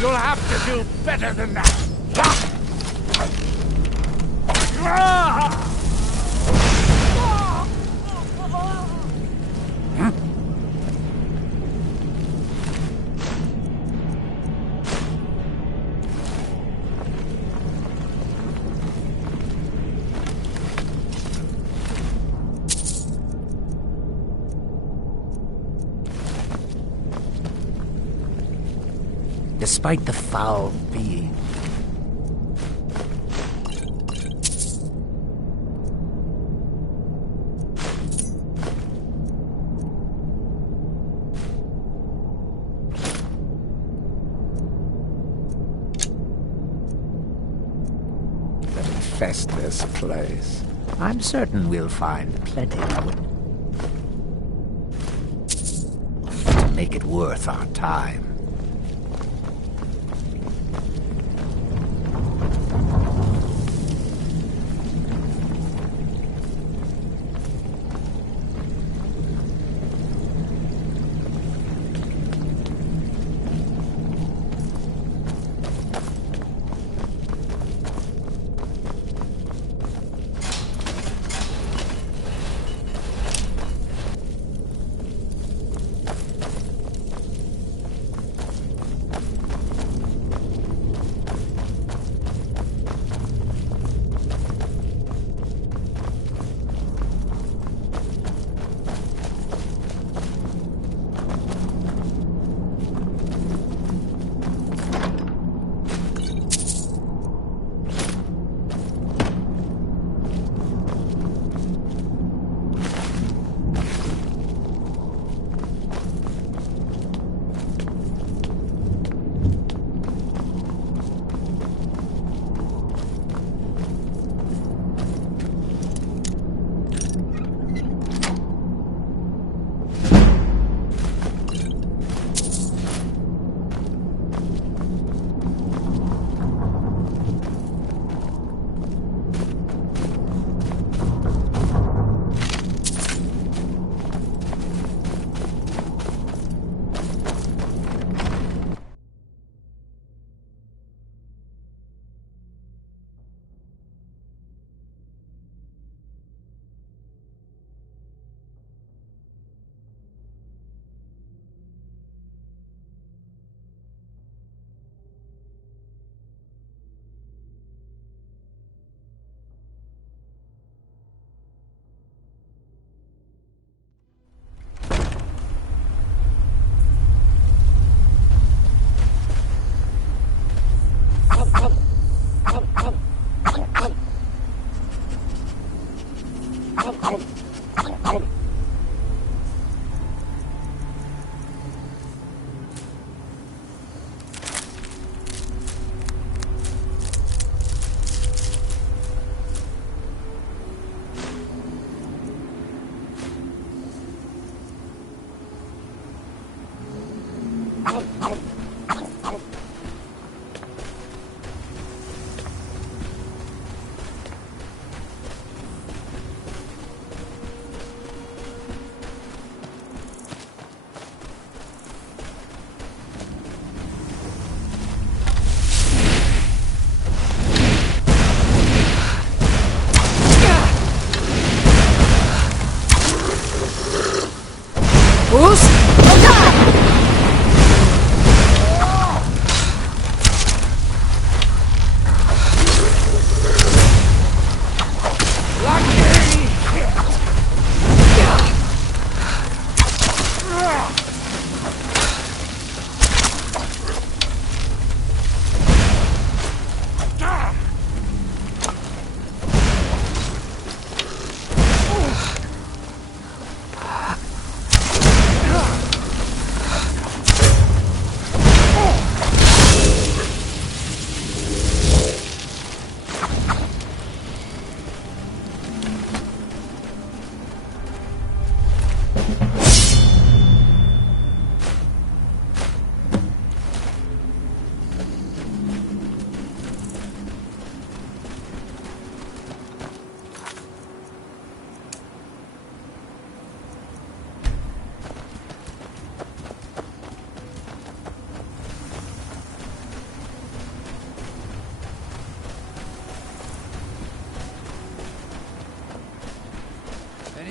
You'll have to do better than that. Despite the foul being, that infest this place, I'm certain we'll find plenty of it to make it worth our time.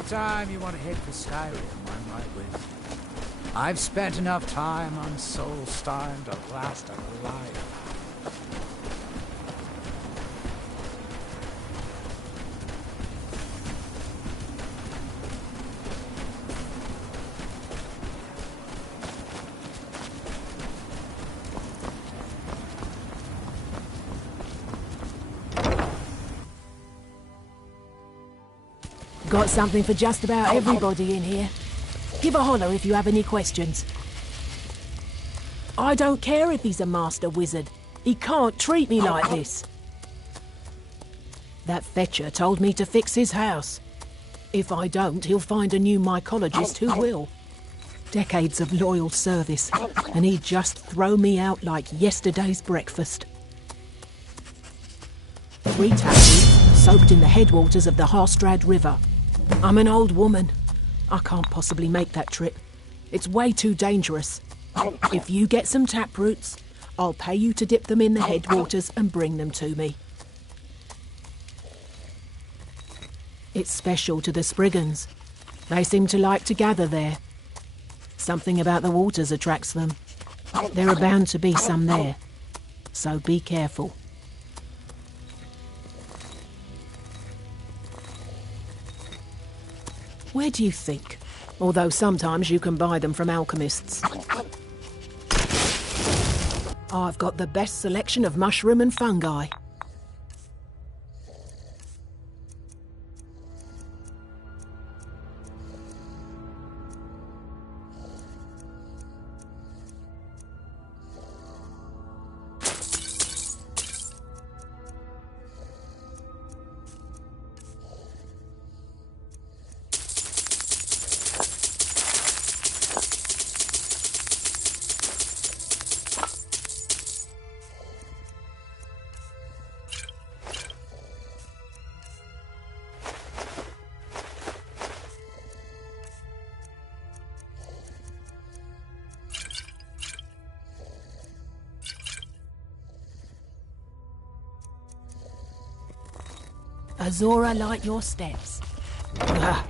Anytime you want to head for Skyrim, I'm right with you. I've spent enough time on Solstheim to last a life. Got something for just about everybody in here. Give a holler if you have any questions. I don't care if he's a master wizard. He can't treat me like this. That fetcher told me to fix his house. If I don't, he'll find a new mycologist who will. Decades of loyal service, and he'd just throw me out like yesterday's breakfast. 3 taproots soaked in the headwaters of the Harstrad River. I'm an old woman. I can't possibly make that trip. It's way too dangerous. If you get some taproots, I'll pay you to dip them in the headwaters and bring them to me. It's special to the Spriggans. They seem to like to gather there. Something about the waters attracts them. There are bound to be some there, so be careful. Where do you think? Although sometimes you can buy them from alchemists. I've got the best selection of mushroom and fungi. Azora light your steps. Ah.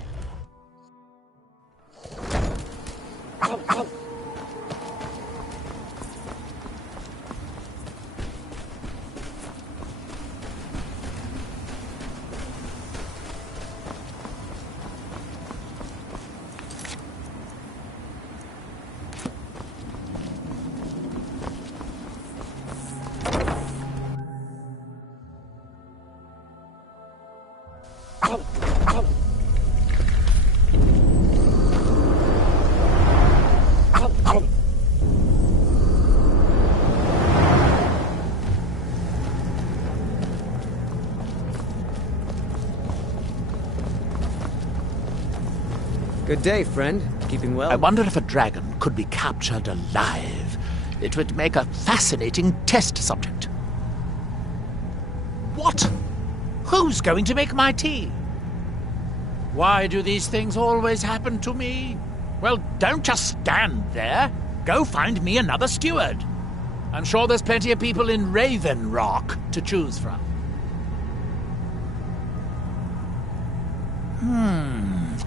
Good day, friend. Keeping well? I wonder if a dragon could be captured alive. It would make a fascinating test subject. What? Who's going to make my tea? Why do these things always happen to me? Well, don't just stand there. Go find me another steward. I'm sure there's plenty of people in Raven Rock to choose from.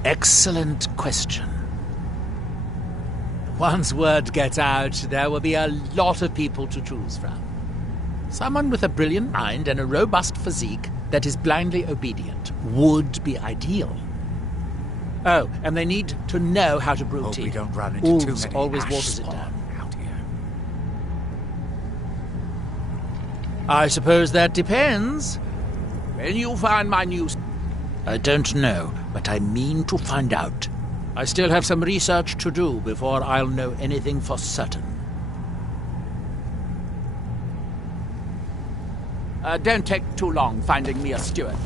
Excellent question. Once word gets out, there will be a lot of people to choose from. Someone with a brilliant mind and a robust physique that is blindly obedient would be ideal. Oh, and they need to know how to brew tea. We don't run into Wolves too many always ash waters it spawn down. out here. I suppose that depends. When you find my news, I don't know, but I mean to find out. I still have some research to do before I'll know anything for certain. Don't take too long finding me a steward.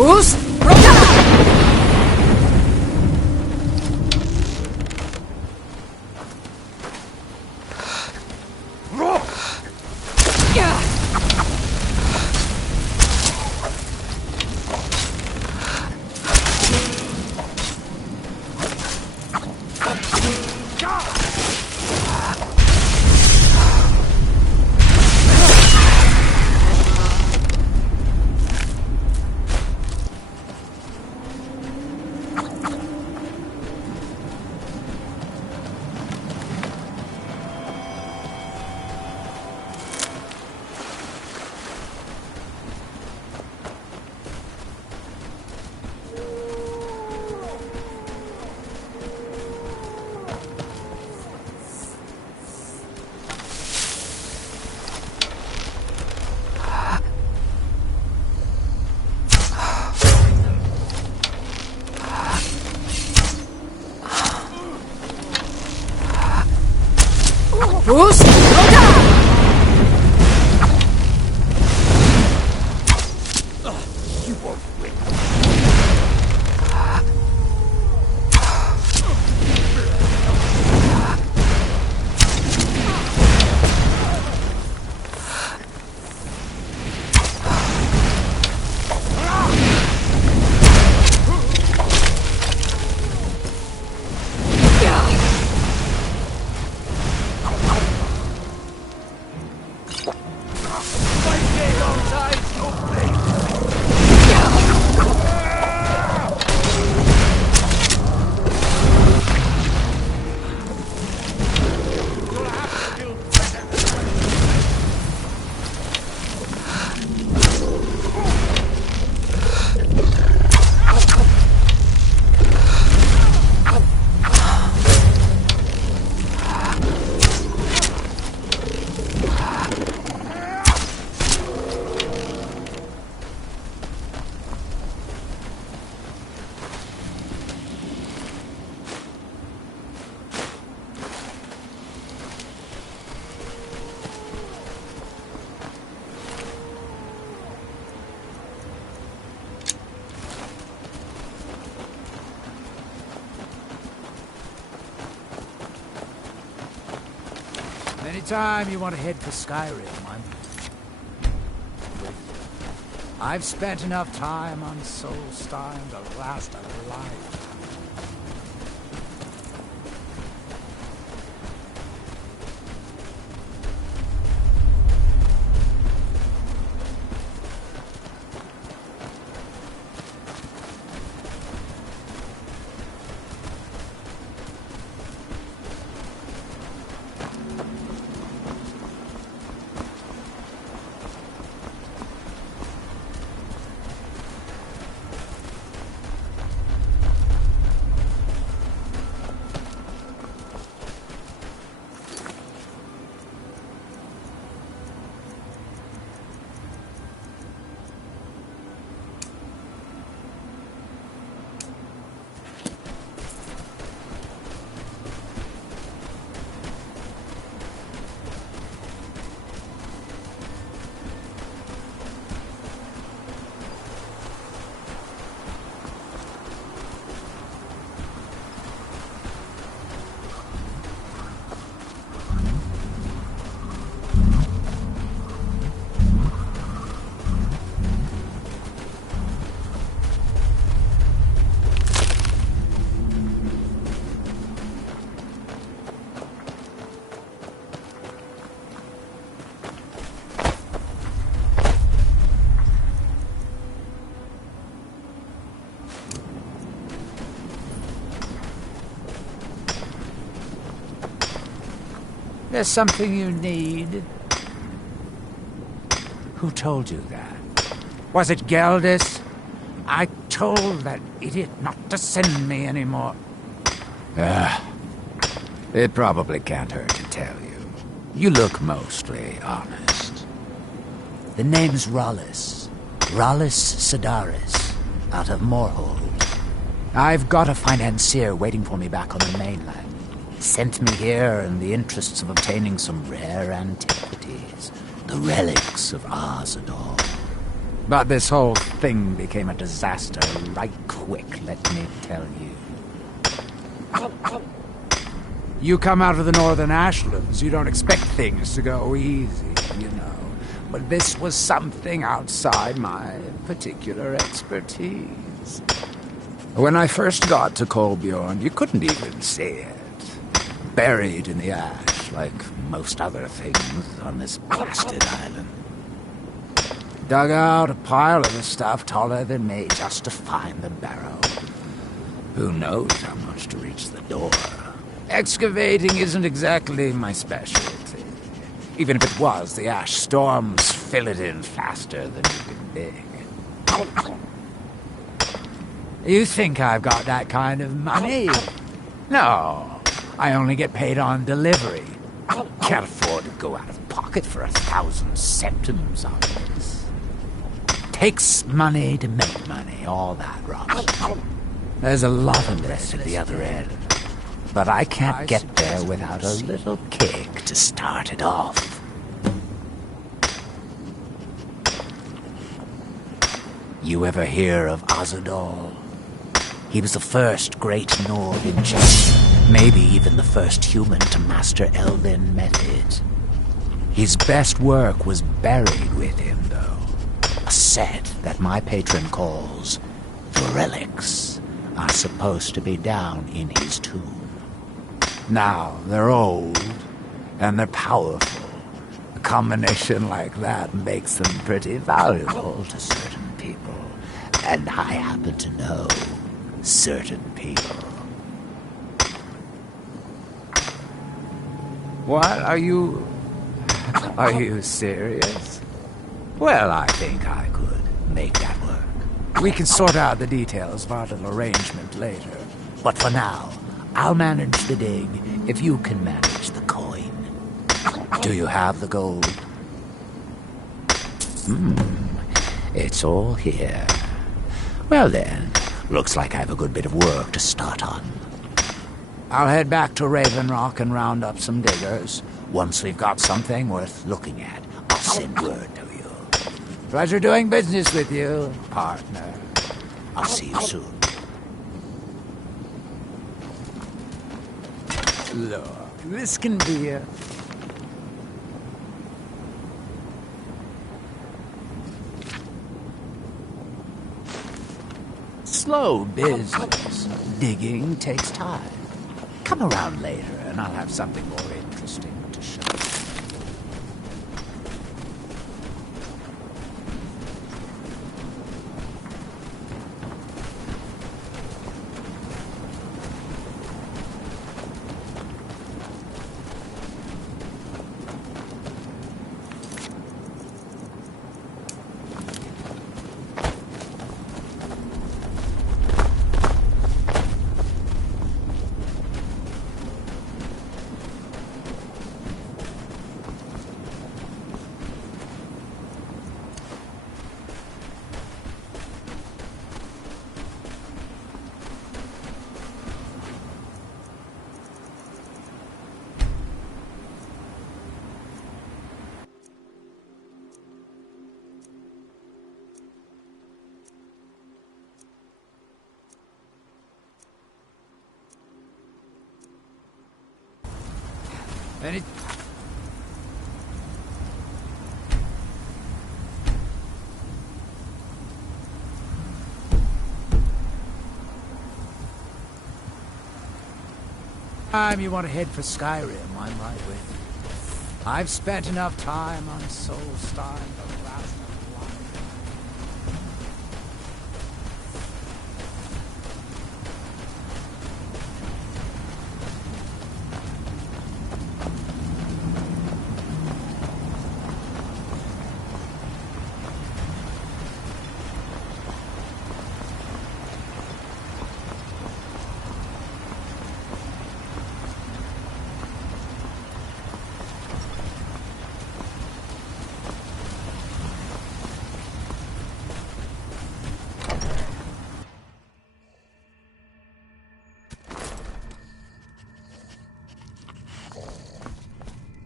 Us, Breton! Us, Breton! You won't win. Anytime you want to head for Skyrim, I've spent enough time on Solstheim to last a lifetime. There's something you need. Who told you that? Was it Geldis? I told that idiot not to send me anymore. It probably can't hurt to tell you. You look mostly honest. The name's Rollis. Rollis Sedaris, out of Moorhold. I've got a financier waiting for me back on the mainland. Sent me here in the interests of obtaining some rare antiquities. The relics of Arzador. But this whole thing became a disaster right quick, let me tell you. You come out of the northern ashlands, you don't expect things to go easy, you know. But this was something outside my particular expertise. When I first got to Kolbjorn, you couldn't even see it. Buried in the ash, like most other things on this blasted island. Dug out a pile of the stuff taller than me just to find the barrow. Who knows how much to reach the door? Excavating isn't exactly my specialty. Even if it was, the ash storms fill it in faster than you can dig. You think I've got that kind of money? No, I only get paid on delivery. Can't afford to go out of pocket for 1,000 centimes on this. Takes money to make money, all that rot. There's a lot of this at the other end. But I can't get there without a little kick to start it off. You ever hear of Azadol? He was the first great Nord enchantment, maybe even the first human to master Elven methods. His best work was buried with him, though. A set that my patron calls the relics are supposed to be down in his tomb. Now, they're old, and they're powerful. A combination like that makes them pretty valuable to certain people. And I happen to know certain people. What? Are you serious? Well, I think I could make that work. We can sort out the details of our little arrangement later. But for now, I'll manage the dig if you can manage the coin. Do you have the gold? It's all here. Well then, looks like I have a good bit of work to start on. I'll head back to Raven Rock and round up some diggers. Once we've got something worth looking at, I'll send word to you. Pleasure doing business with you, partner. I'll see you soon. Look, this can be a... slow business. Digging takes time. Come around later and I'll have something more interesting to show you. Any... time you want to head for Skyrim, I'm right with you. I've spent enough time on Soulstar and the last of life.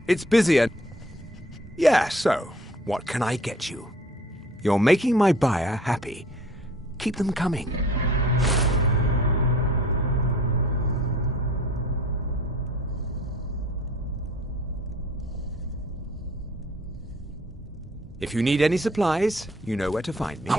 It's busier. Yeah, so, what can I get you? You're making my buyer happy. Keep them coming. If you need any supplies, you know where to find me.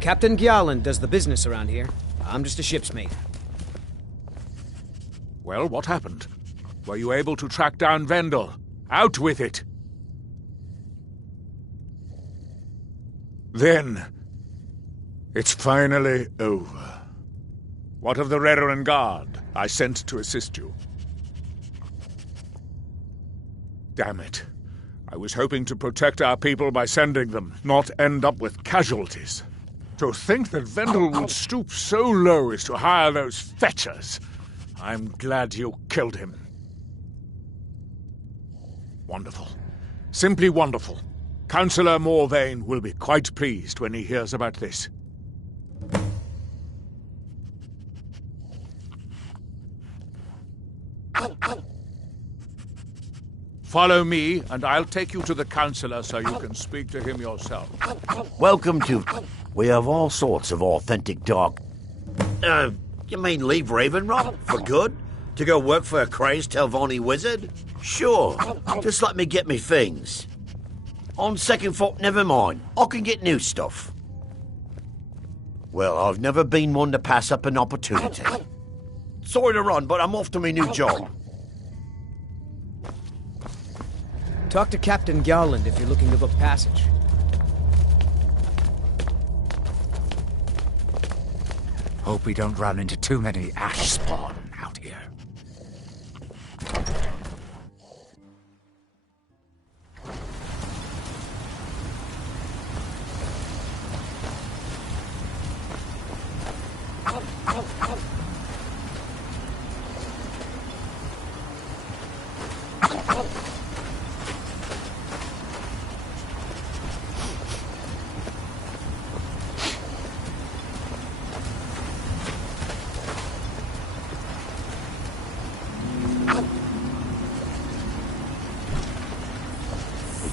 Captain Gjarland does the business around here. I'm just a ship's mate. Well, what happened? Were you able to track down Vendel? Out with it! Then, it's finally over. What of the Reverend Guard I sent to assist you? Damn it. I was hoping to protect our people by sending them, not end up with casualties. To think that Vendel would stoop so low as to hire those fetchers. I'm glad you killed him. Wonderful. Simply wonderful. Councillor Morvain will be quite pleased when he hears about this. Follow me, and I'll take you to the Councillor so you can speak to him yourself. Welcome to... We have all sorts of authentic dog... you mean leave Raven Rock? For good? To go work for a crazed Telvanni wizard? Sure. Just let me get me things. On second thought, never mind. I can get new stuff. Well, I've never been one to pass up an opportunity. Sorry to run, but I'm off to my new job. Talk to Captain Gjarland if you're looking to book passage. Hope we don't run into too many ash spawn out here.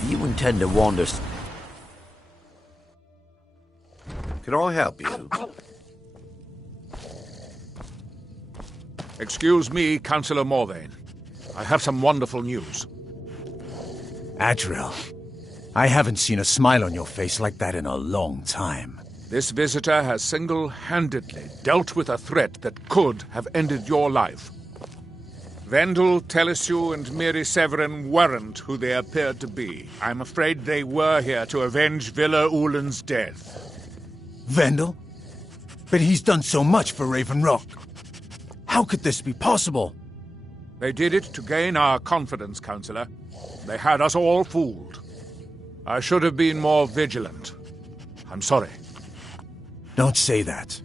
You intend to wander... Can I help you? Excuse me, Councillor Morvain. I have some wonderful news. Adriel, I haven't seen a smile on your face like that in a long time. This visitor has single-handedly dealt with a threat that could have ended your life. Vendel, Telesue, and Miri Severin weren't who they appeared to be. I'm afraid they were here to avenge Villa Ulen's death. Vendel? But he's done so much for Raven Rock. How could this be possible? They did it to gain our confidence, Councillor. They had us all fooled. I should have been more vigilant. I'm sorry. Don't say that.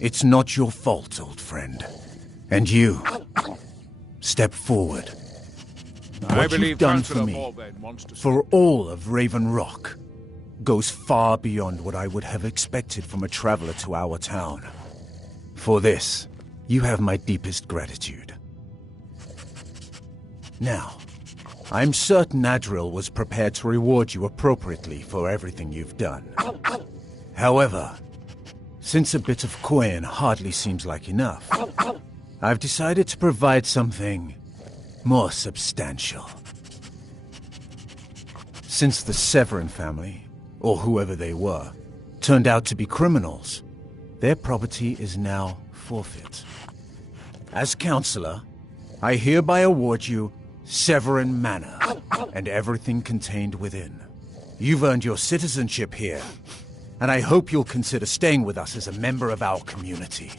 It's not your fault, old friend. And you... Step forward. What you've done for me, for all of Raven Rock, goes far beyond what I would have expected from a traveler to our town. For this, you have my deepest gratitude. Now, I'm certain Adriel was prepared to reward you appropriately for everything you've done. However, since a bit of coin hardly seems like enough, I've decided to provide something more substantial. Since the Severin family, or whoever they were, turned out to be criminals, their property is now forfeit. As Counselor, I hereby award you Severin Manor and everything contained within. You've earned your citizenship here, and I hope you'll consider staying with us as a member of our community.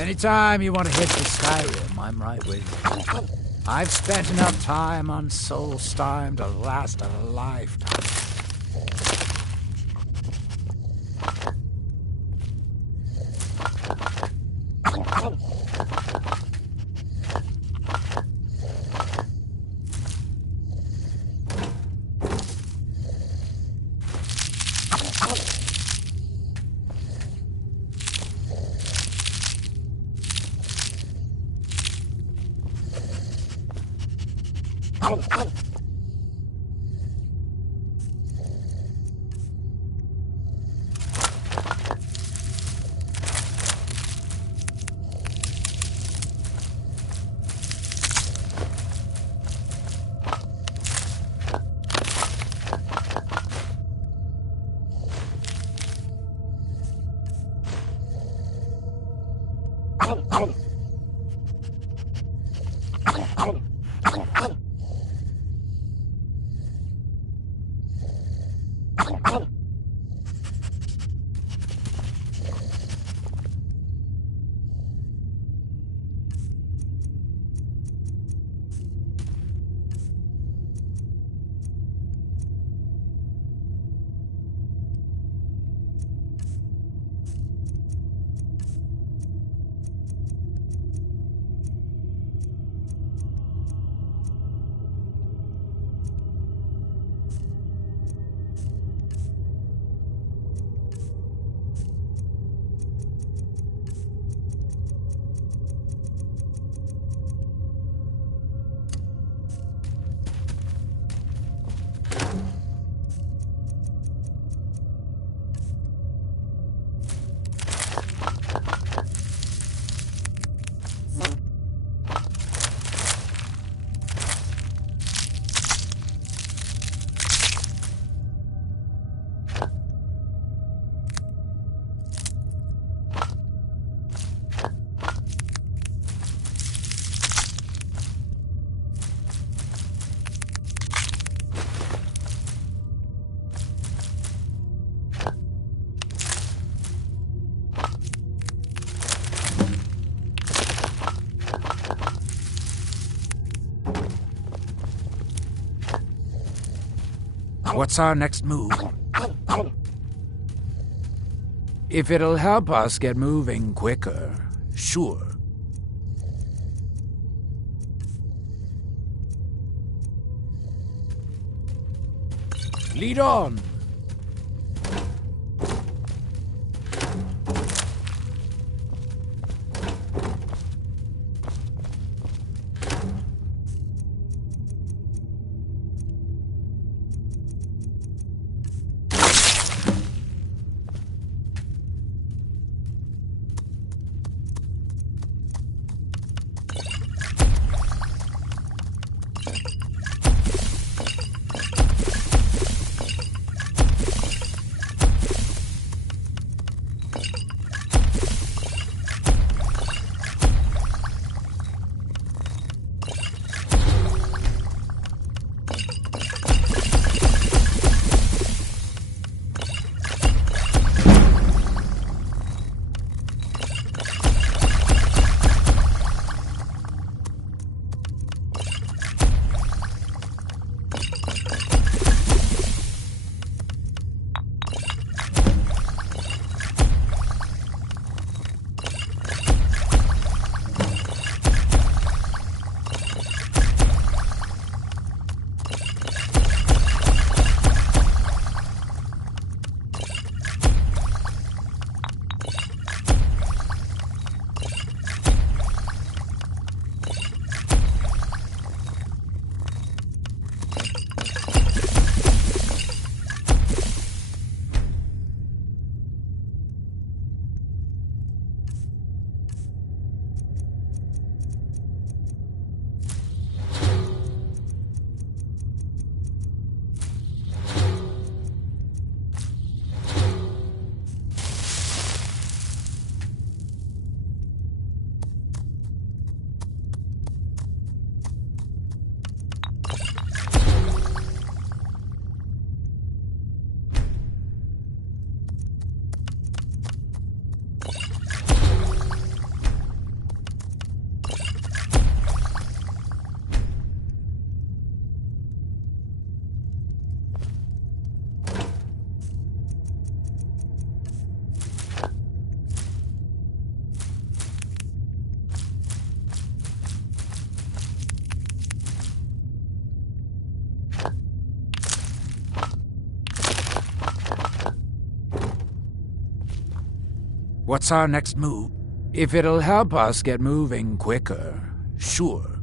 Anytime you want to head to Skyrim, I'm right with you. I've spent enough time on Solstheim to last a lifetime. What's our next move? If it'll help us get moving quicker, sure. Lead on! What's our next move? If it'll help us get moving quicker, sure.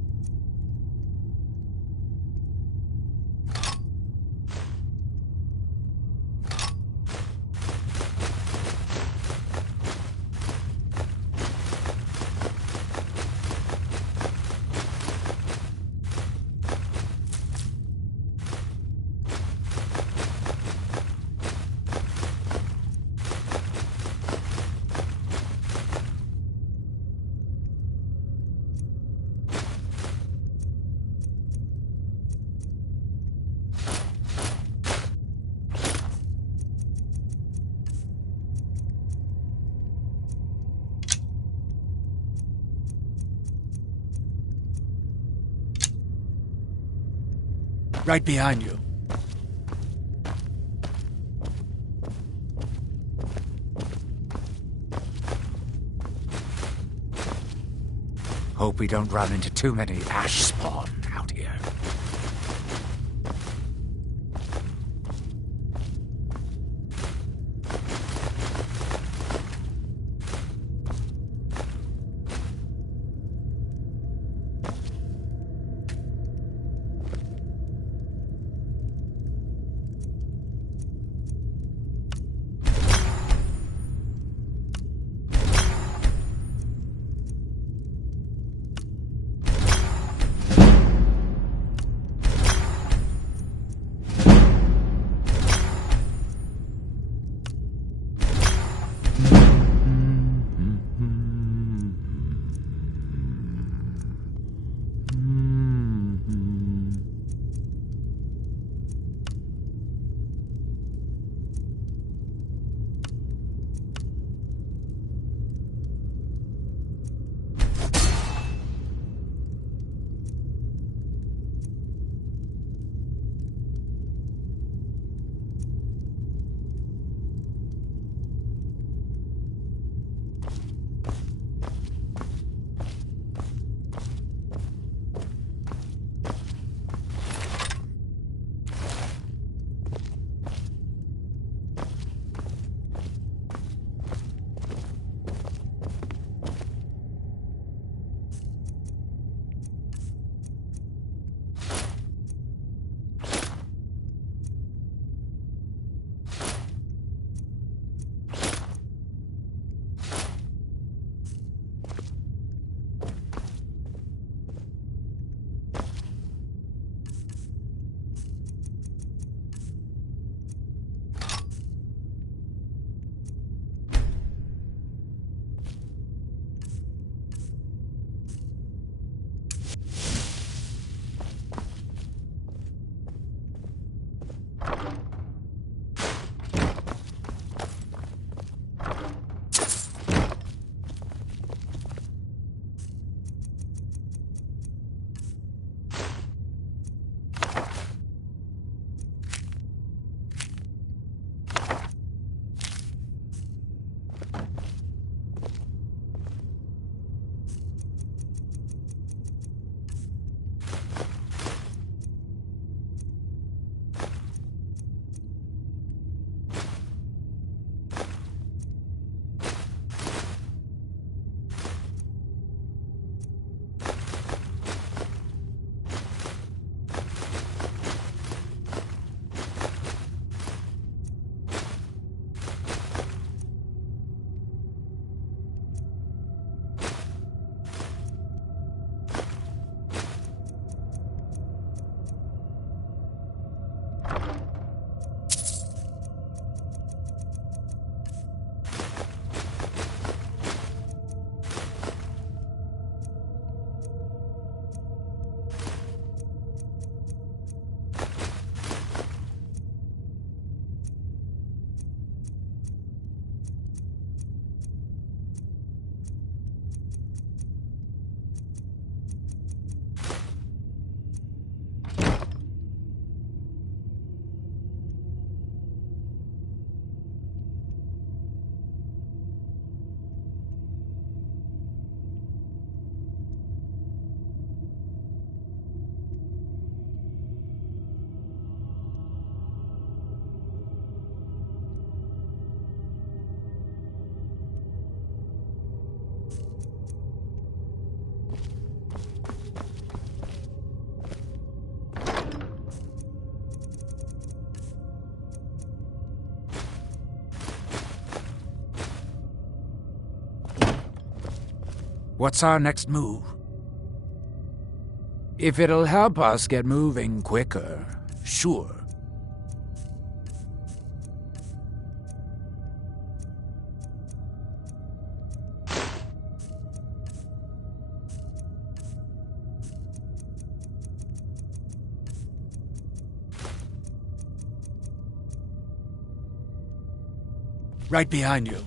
Right behind you. Hope we don't run into too many ash spawn out here. What's our next move? If it'll help us get moving quicker, sure. Right behind you.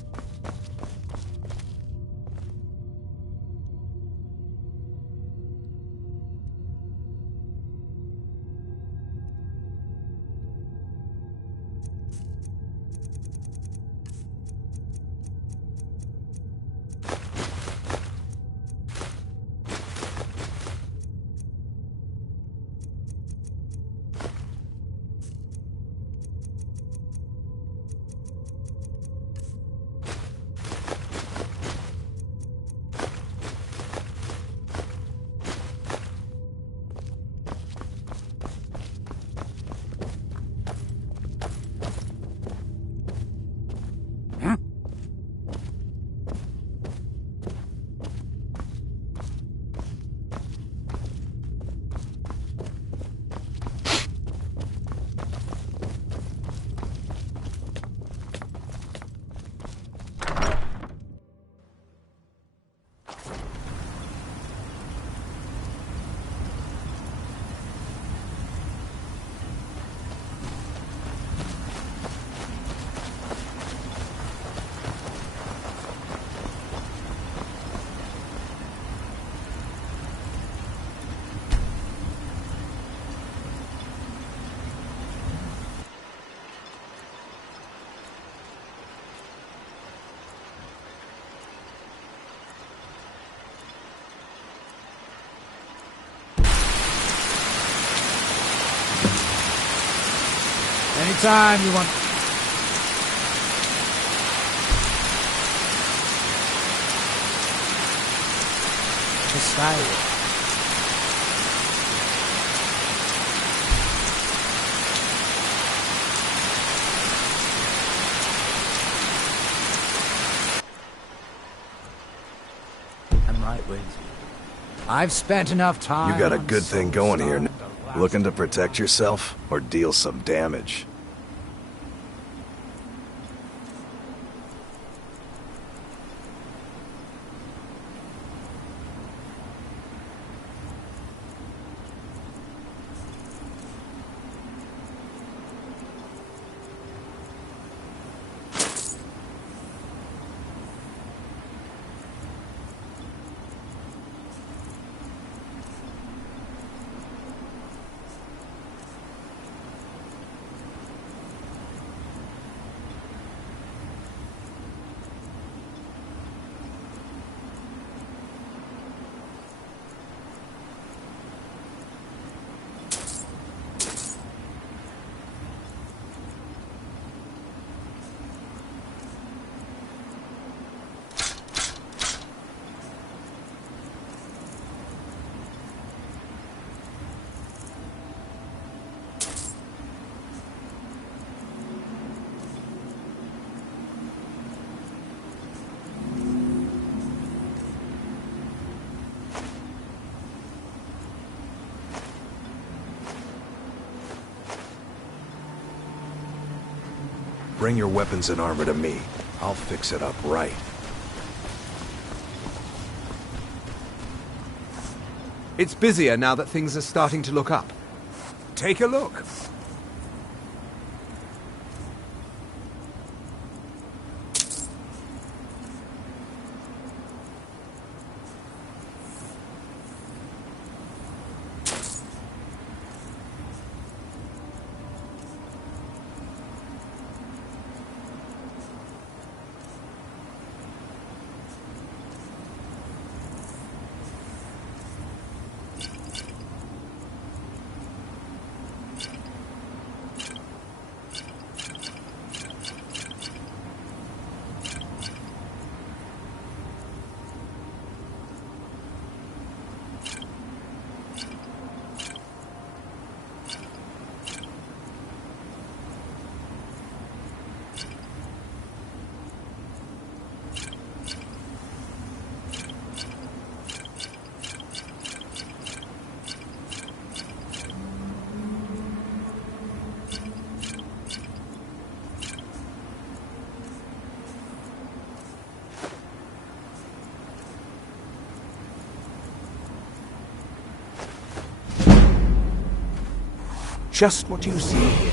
Anytime you want... To Skyrim. I'm right with you. I've spent enough time... You got a good thing going here. Looking to protect yourself or deal some damage? Bring your weapons and armor to me. I'll fix it up right. It's busier now that things are starting to look up. Take a look. just what you see here.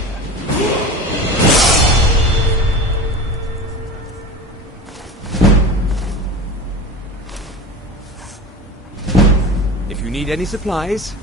If you need any supplies,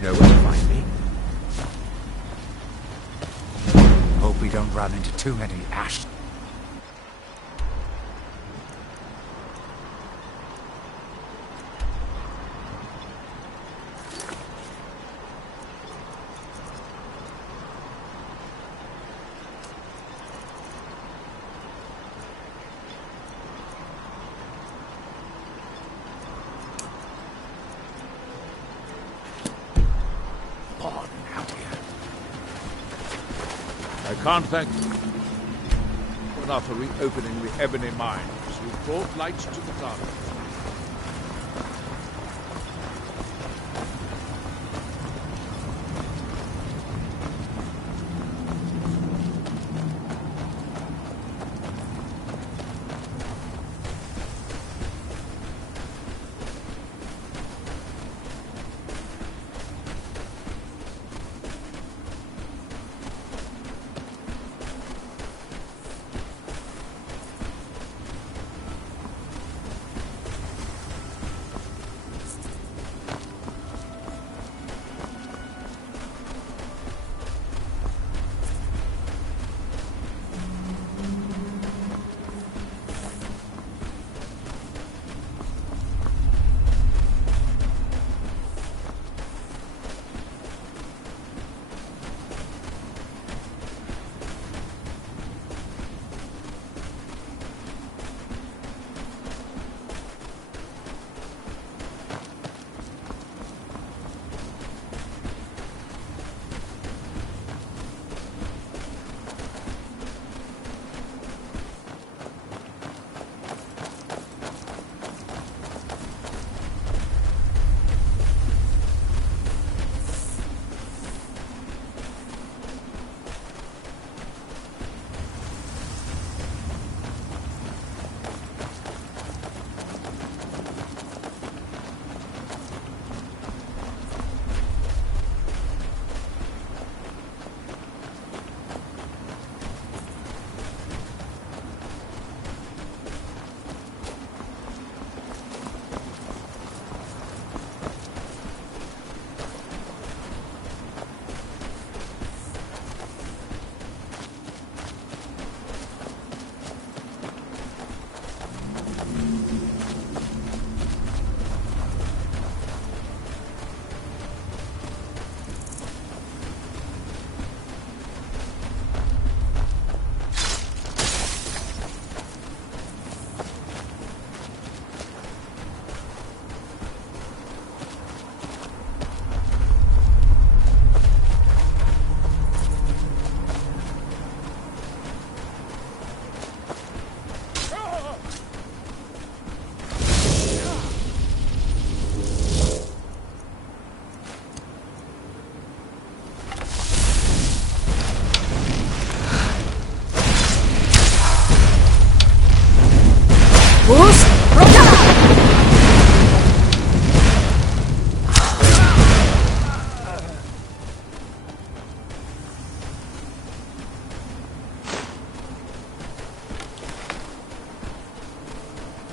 you know where to find me. Hope we don't run into too many ash. I can't thank you enough for reopening the Ebony Mines. You've brought light to the darkness.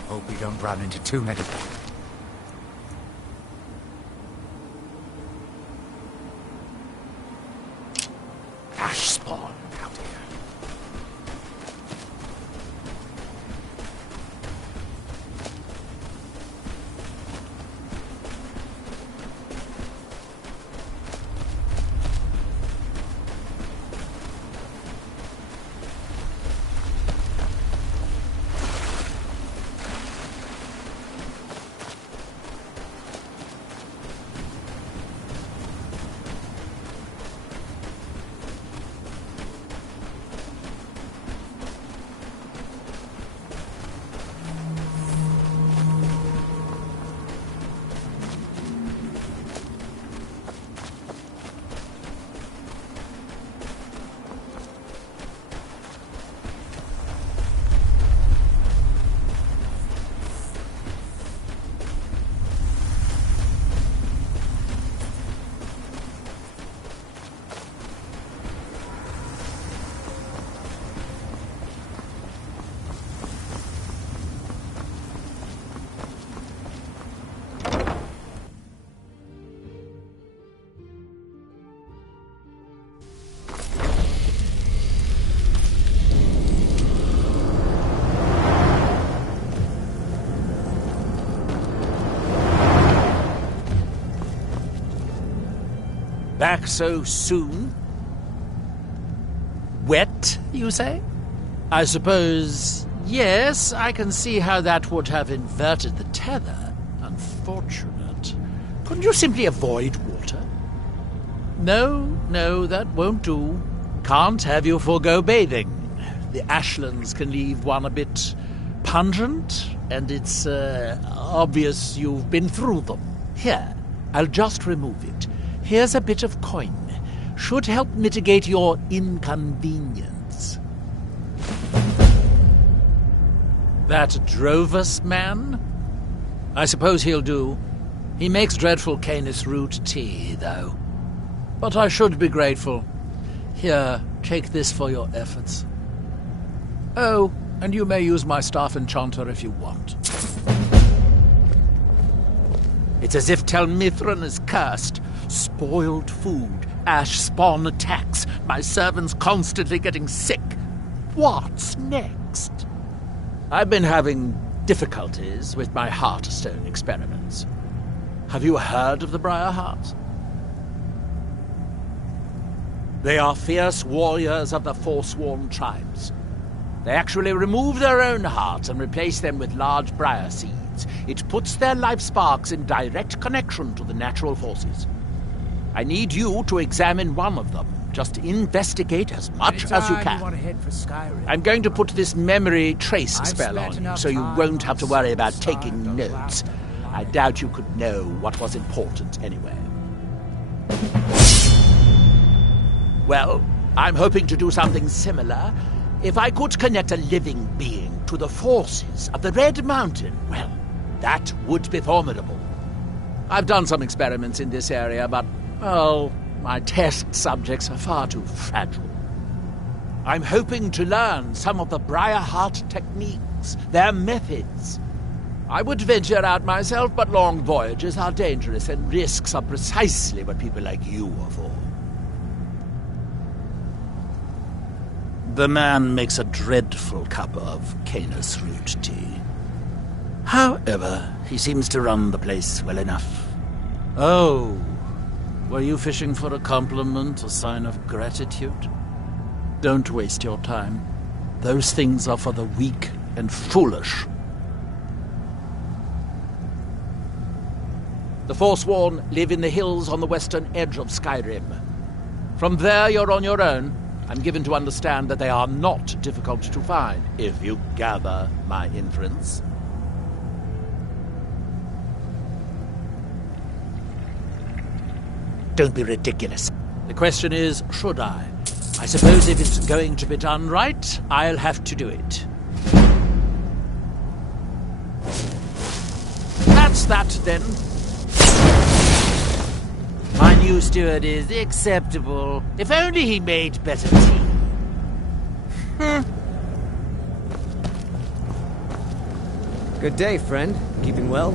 Hope we don't run into too many. Ash spawn out here. Back so soon? Wet, you say? I suppose, yes, I can see how that would have inverted the tether. Unfortunate. Couldn't you simply avoid water? No, that won't do. Can't have you forego bathing. The ashlands can leave one a bit pungent, and it's obvious you've been through them. Here, I'll just remove it. Here's a bit of coin. Should help mitigate your inconvenience. That Drovus man? I suppose he'll do. He makes dreadful Canis root tea, though. But I should be grateful. Here, take this for your efforts. Oh, and you may use my staff enchanter if you want. It's as if Tel Mithrin is cursed. Spoiled food, ash spawn attacks, my servants constantly getting sick. What's next? I've been having difficulties with my Heartstone experiments. Have you heard of the Briar Hearts? They are fierce warriors of the Forsworn tribes. They actually remove their own hearts and replace them with large briar seeds. It puts their life sparks in direct connection to the natural forces. I need you to examine one of them. Just investigate as much as you can. Head for Skyrim. I'm going to put this memory trace spell on you, so you won't have to worry about taking notes. I doubt you could know what was important anyway. Well, I'm hoping to do something similar. If I could connect a living being to the forces of the Red Mountain, well, that would be formidable. I've done some experiments in this area, but, well, my test subjects are far too fragile. I'm hoping to learn some of the Briarheart techniques, their methods. I would venture out myself, but long voyages are dangerous, and risks are precisely what people like you are for. The man makes a dreadful cup of Canis root tea. However, he seems to run the place well enough. Oh, were you fishing for a compliment, a sign of gratitude? Don't waste your time. Those things are for the weak and foolish. The Forsworn live in the hills on the western edge of Skyrim. From there, you're on your own. I'm given to understand that they are not difficult to find, if you gather my inference. Don't be ridiculous. The question is, should I? I suppose if it's going to be done right, I'll have to do it. That's that, then. My new steward is acceptable. If only he made better tea. Good day, friend. Keeping well?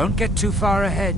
Don't get too far ahead.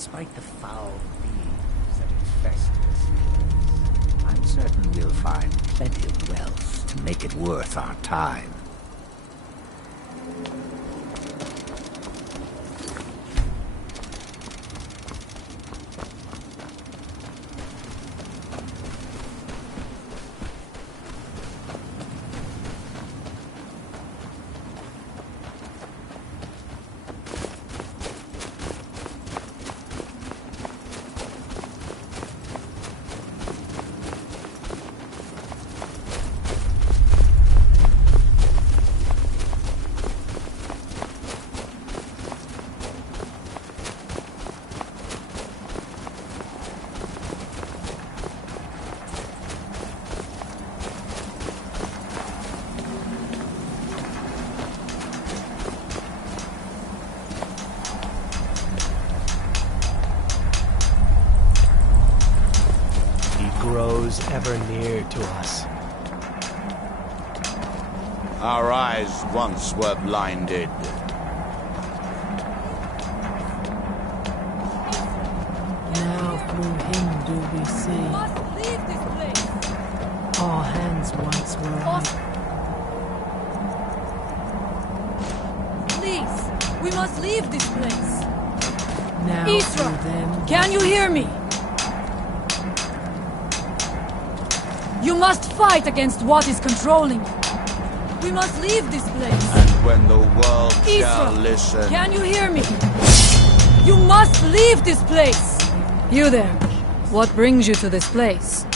despite the foul thieves that infest this place, I'm certain we'll find plenty of wealth to make it worth our time. Grows ever near to us. Our eyes once were blinded. Now through him do we see. Our hands once were on. Please, we must leave this place. Now Isra, through them. can you hear me? You must fight against what is controlling you. We must leave this place. And when the world shall Isra, listen... can you hear me? You must leave this place! You there. What brings you to this place?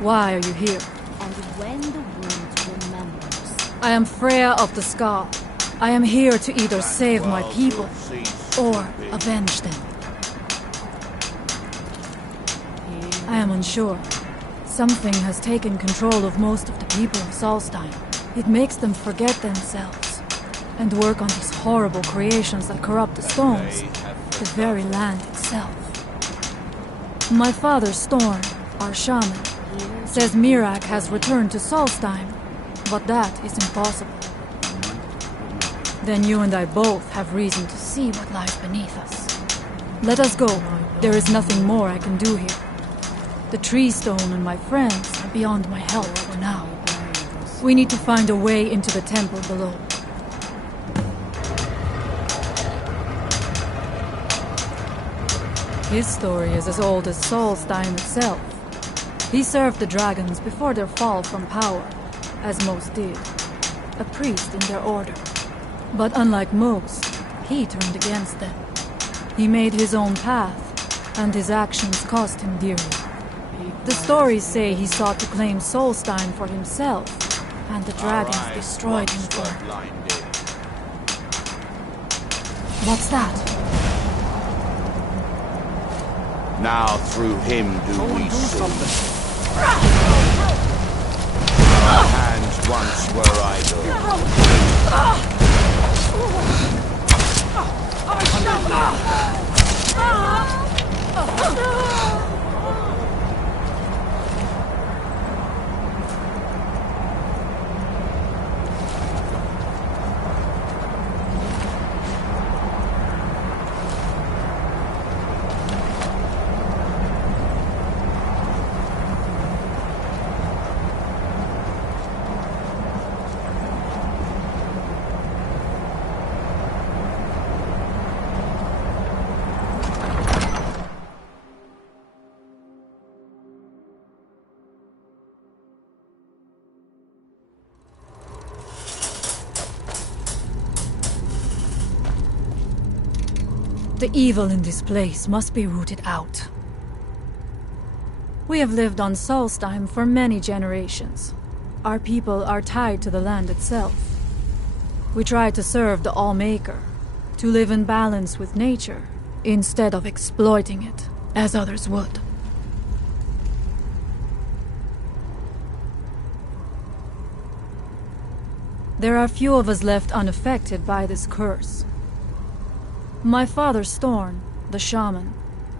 Why are you here? And when the world remembers. I am Freya of the Skal. I am here to either save my people or avenge them. I am unsure. Something has taken control of most of the people of Solstheim. It makes them forget themselves and work on these horrible creations that corrupt the stones, the very land itself. My father, Storm, our shaman, says Mirak has returned to Solstheim, but that is impossible. Then you and I both have reason to see what lies beneath us. Let us go. There is nothing more I can do here. The tree stone and my friends are beyond my help for now. We need to find a way into the temple below. His story is as old as Solstheim itself. He served the dragons before their fall from power, as most did. A priest in their order. But unlike most, he turned against them. He made his own path, and his actions cost him dearly. The stories say he sought to claim Solstheim for himself, and the dragons destroyed him for it. What's that? Now through him do we see. Our hands once were idle. The evil in this place must be rooted out. We have lived on Solstheim for many generations. Our people are tied to the land itself. We try to serve the All-Maker, to live in balance with nature, instead of exploiting it, as others would. There are few of us left unaffected by this curse. My father, Storm, the shaman,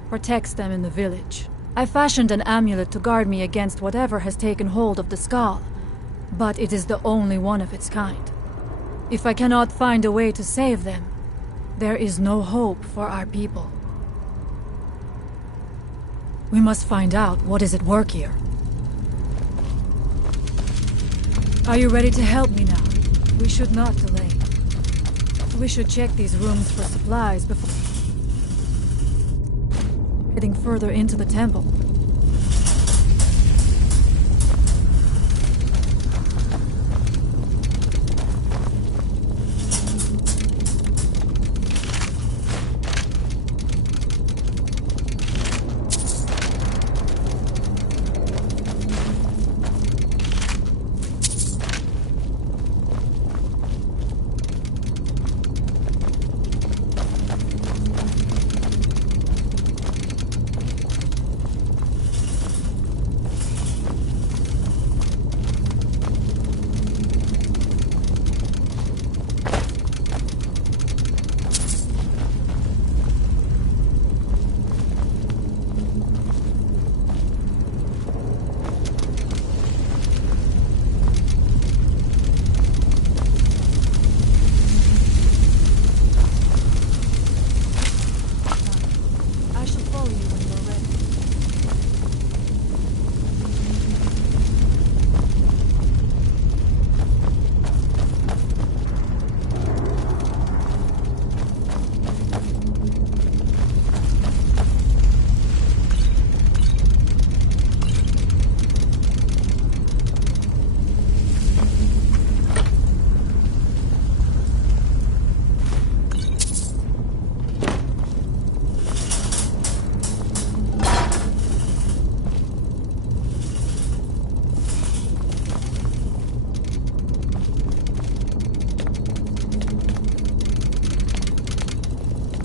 protects them in the village. I fashioned an amulet to guard me against whatever has taken hold of the Skal, but it is the only one of its kind. If I cannot find a way to save them, there is no hope for our people. We must find out what is at work here. Are you ready to help me now? We should not delay. We should check these rooms for supplies before heading further into the temple.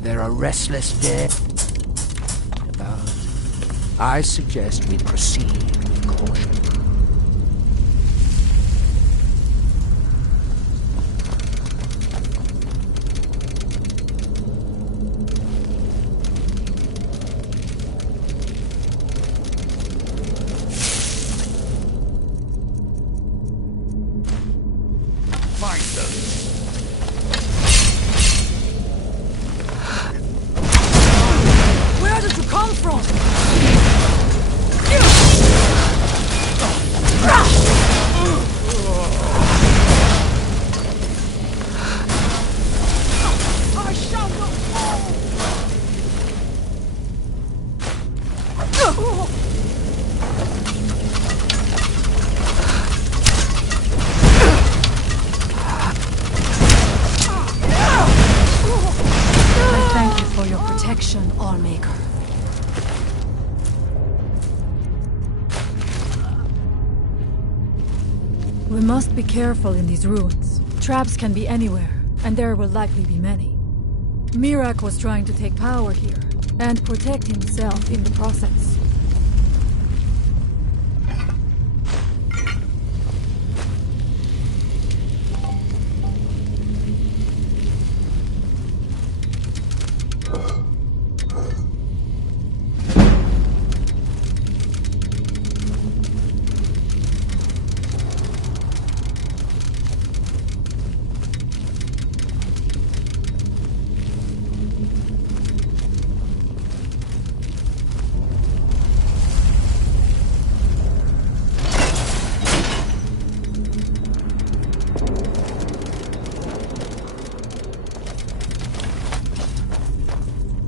There are restless dead about. I suggest we proceed with caution. Where did you come from? I shall not fall! I thank you for your protection, Allmaker. We must be careful in these ruins. Traps can be anywhere, and there will likely be many. Mirak was trying to take power here, and protect himself in the process.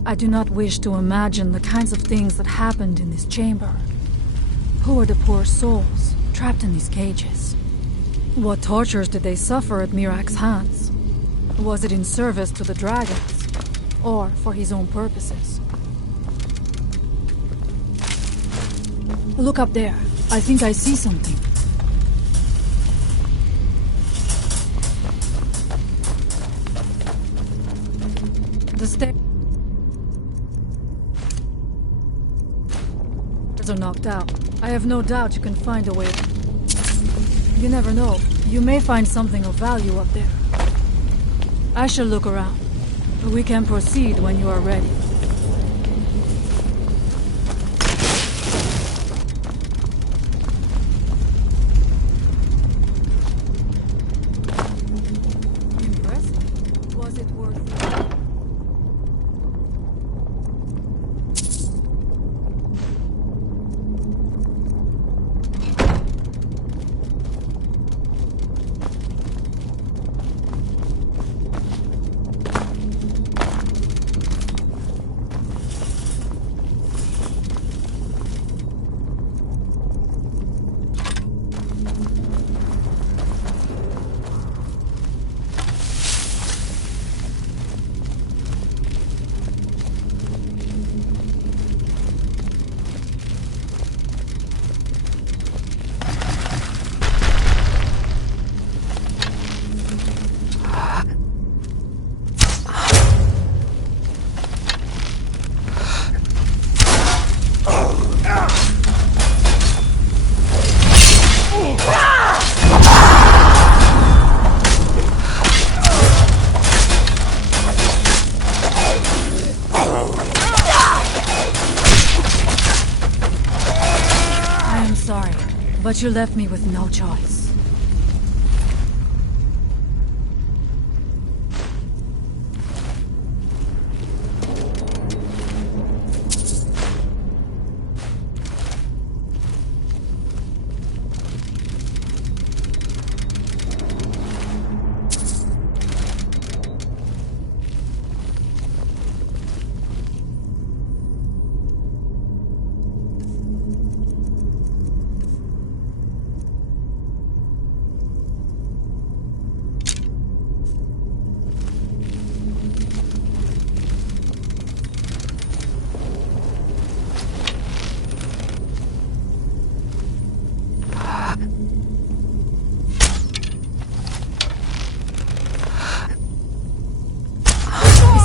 I do not wish to imagine the kinds of things that happened in this chamber. Who are the poor souls trapped in these cages? What tortures did they suffer at Mirak's hands? Was it in service to the dragons, or for his own purposes? Look up there. I think I see something. The stairs are knocked out. I have no doubt you can find a way. You never know. You may find something of value up there. I shall look around. We can proceed when you are ready. Impressive. Was it worth it? But you left me with no choice.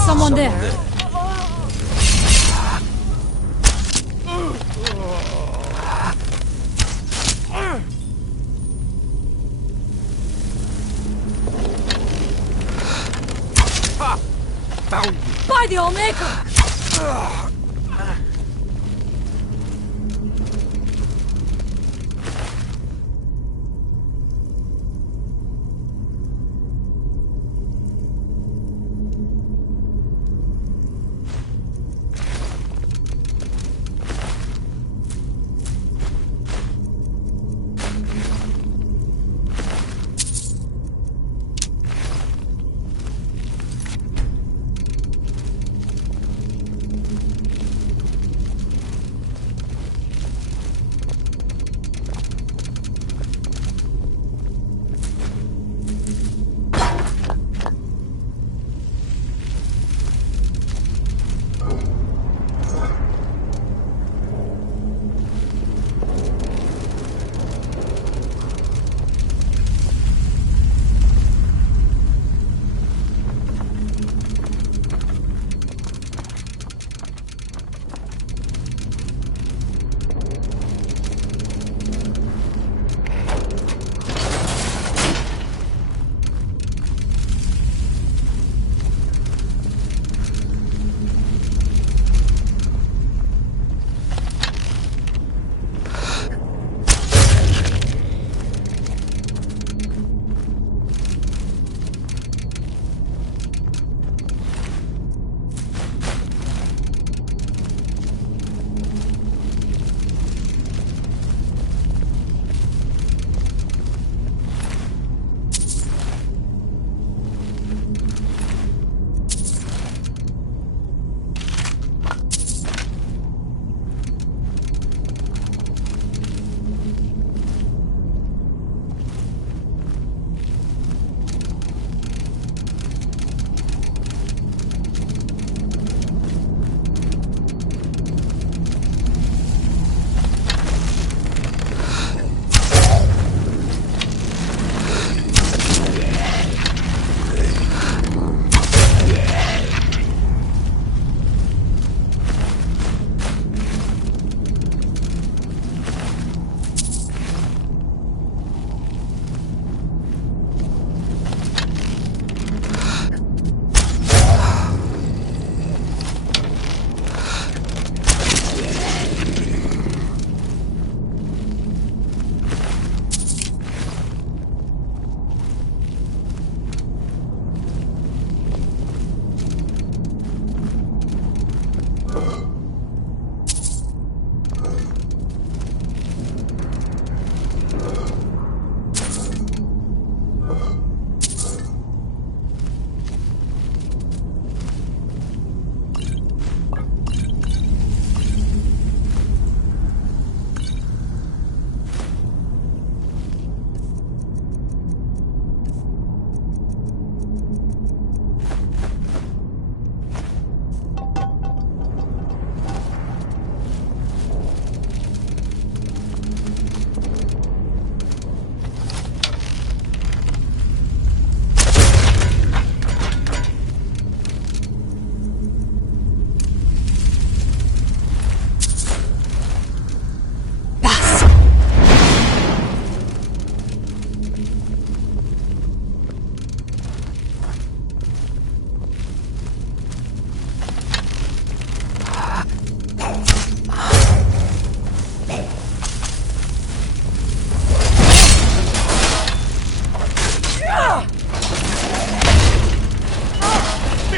Someone there. By the Old Maker!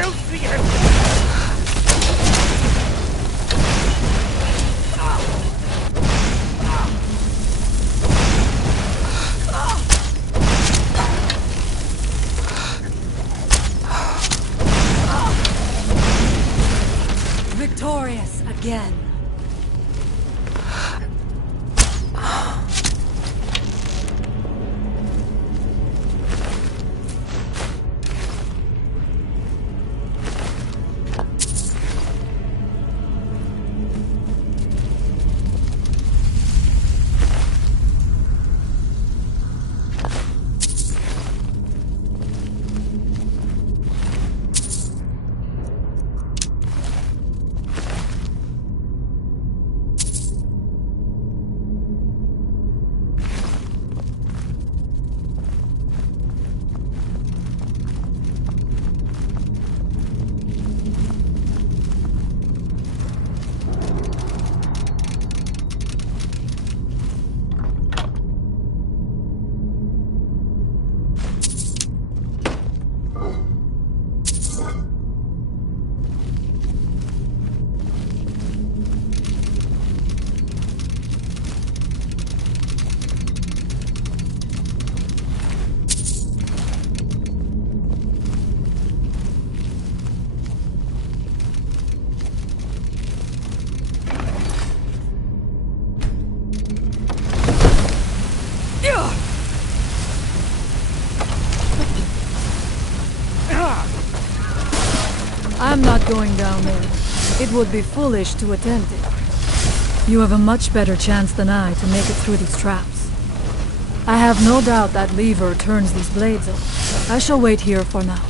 will see him! Victorious again. I'm not going down there. It would be foolish to attempt it. You have a much better chance than I to make it through these traps. I have no doubt that lever turns these blades off. I shall wait here for now.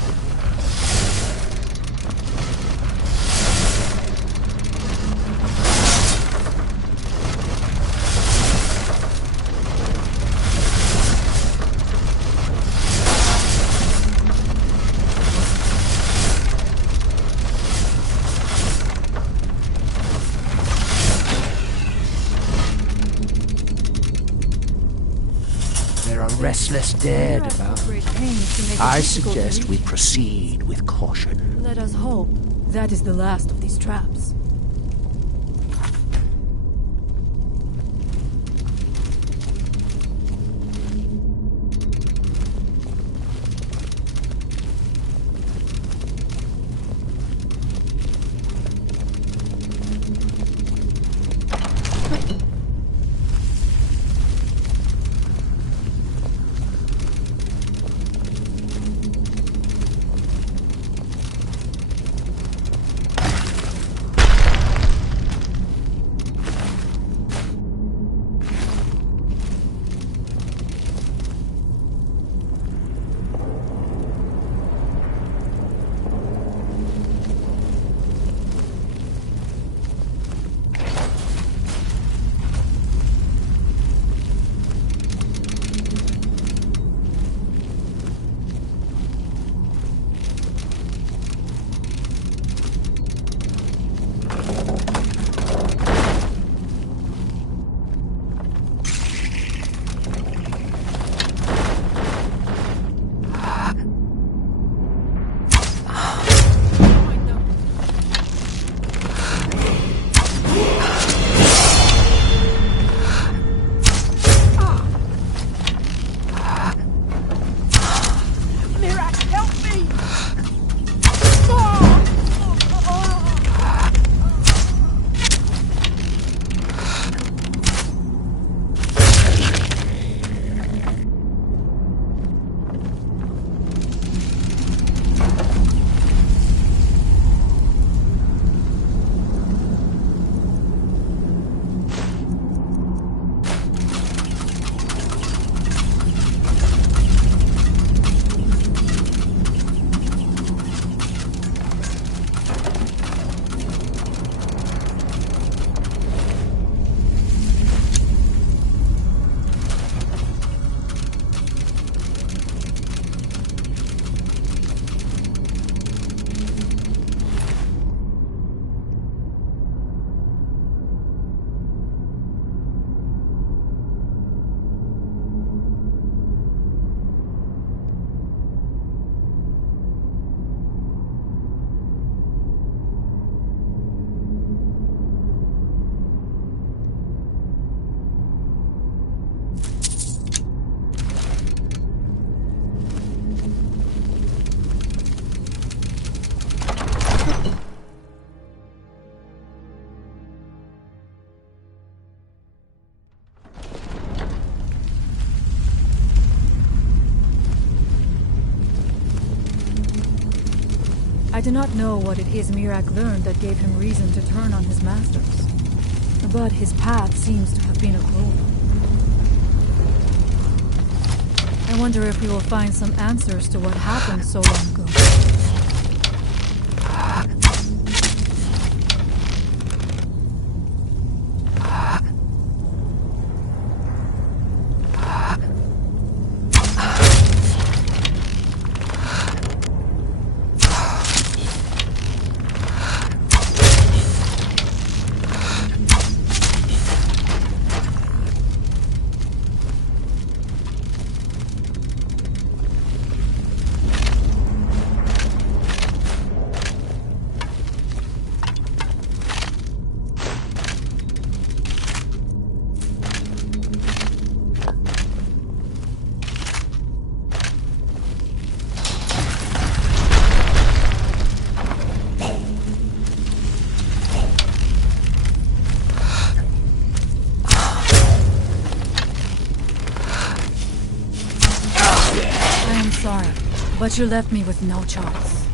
Restless dead about. I suggest we proceed with caution. Let us hope that is the last of these traps. I do not know what it is Mirak learned that gave him reason to turn on his masters. But his path seems to have been a cruel one. I wonder if we will find some answers to what happened so long ago. But you left me with no choice.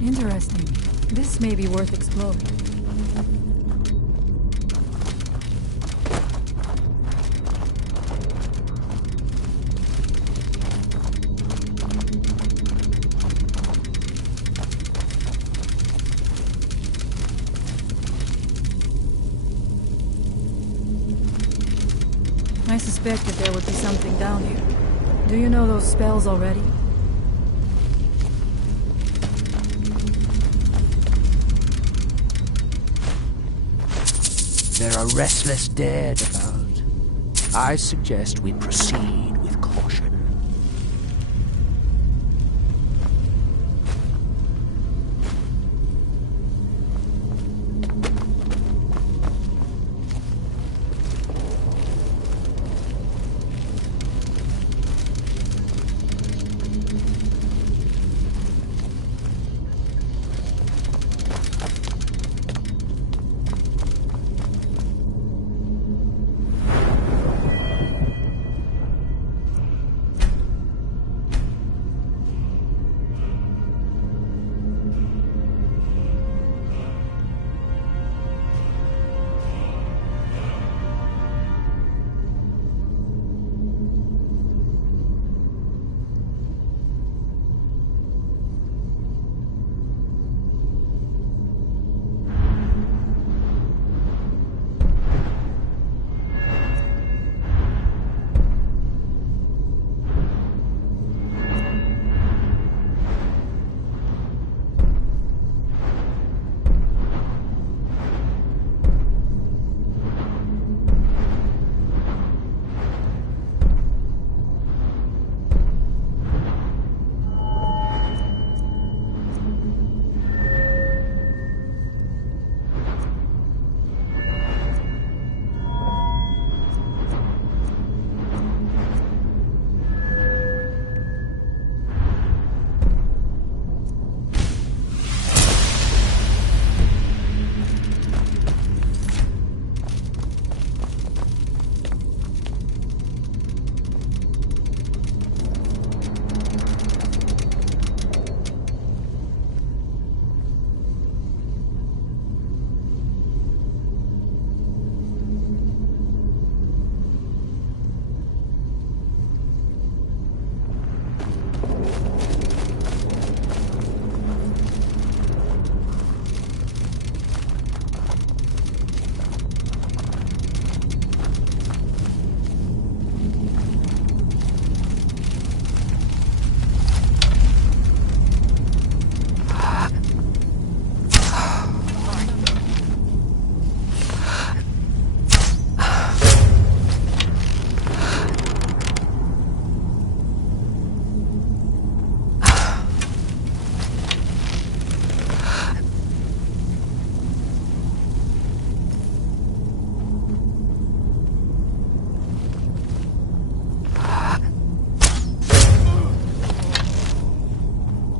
Interesting. This may be worth exploring. I suspected there would be something down here. Do you know those spells already? There are restless dead about. I suggest we proceed with caution.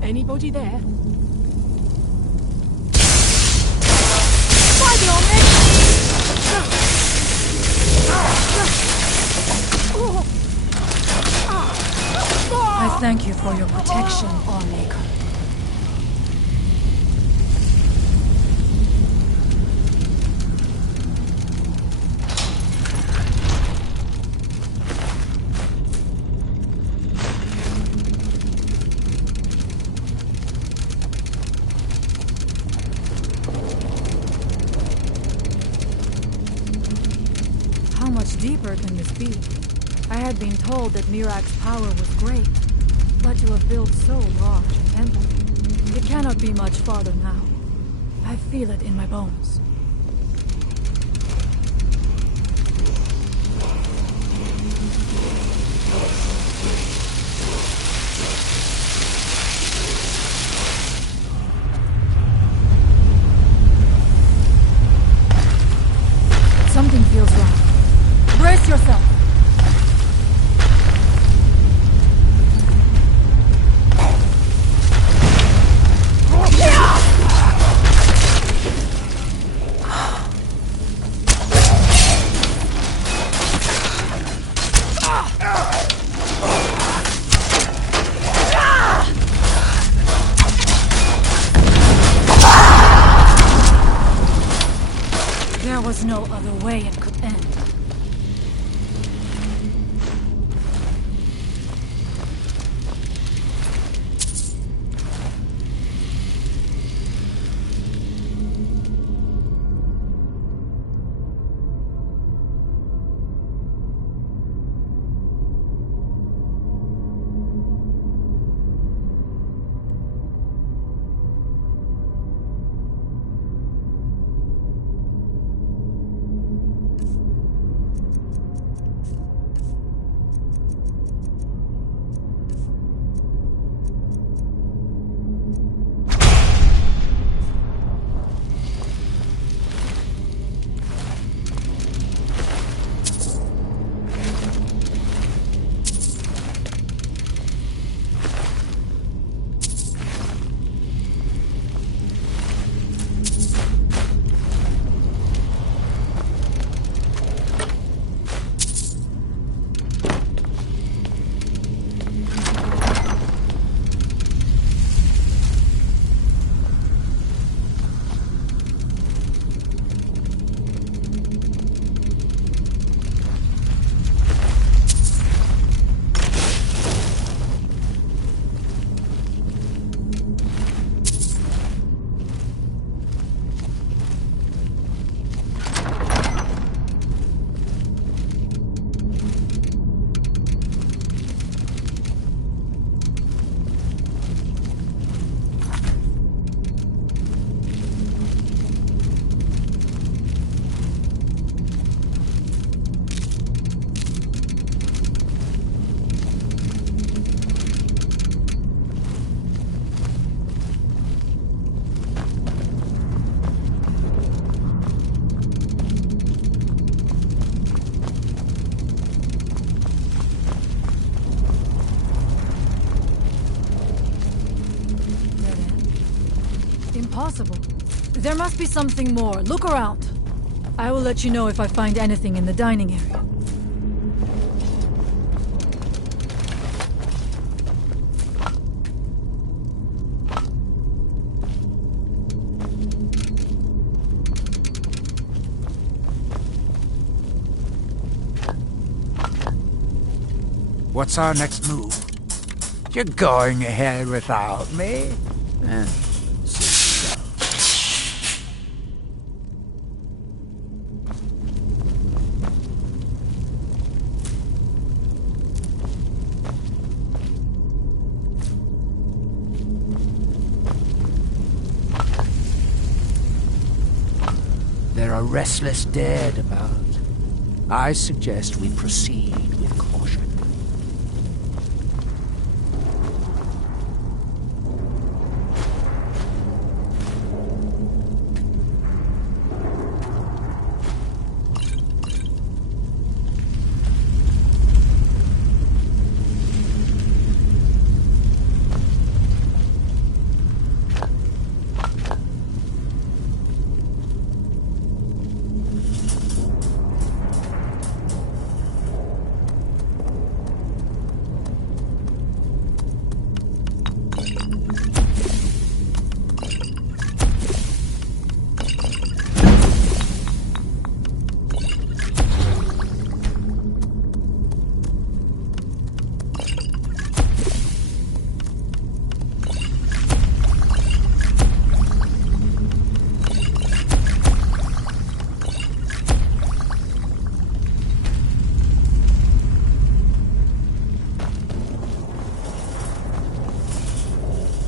Anybody there? I thank you for your protection, Lawmaker. How much deeper can this be? I had been told that Mirak's power was great, but to have built so large a temple, it cannot be much farther now. I feel it in my bones. Something feels wrong. Brace yourself! There was no other way it could end. Impossible. There must be something more. Look around. I will let you know if I find anything in the dining area. What's our next move? You're going ahead without me? There are restless dead about. I suggest we proceed with caution.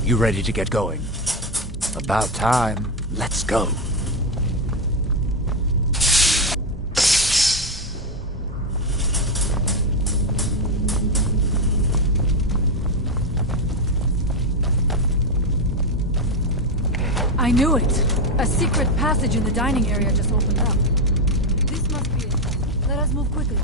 You ready to get going? About time. Let's go. I knew it! A secret passage in the dining area just opened up. This must be it. Let us move quickly.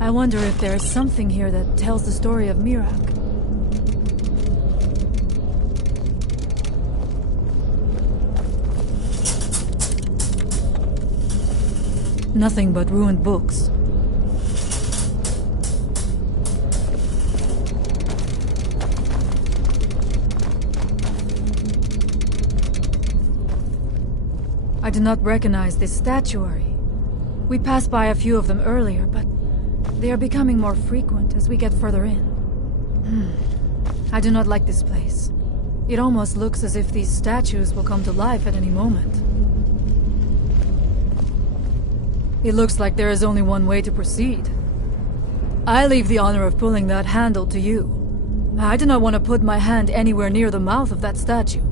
I wonder if there is something here that tells the story of Mirak. Nothing but ruined books. I do not recognize this statuary. We passed by a few of them earlier, but they are becoming more frequent as we get further in. I do not like this place. It almost looks as if these statues will come to life at any moment. It looks like there is only one way to proceed. I leave the honor of pulling that handle to you. I do not want to put my hand anywhere near the mouth of that statue.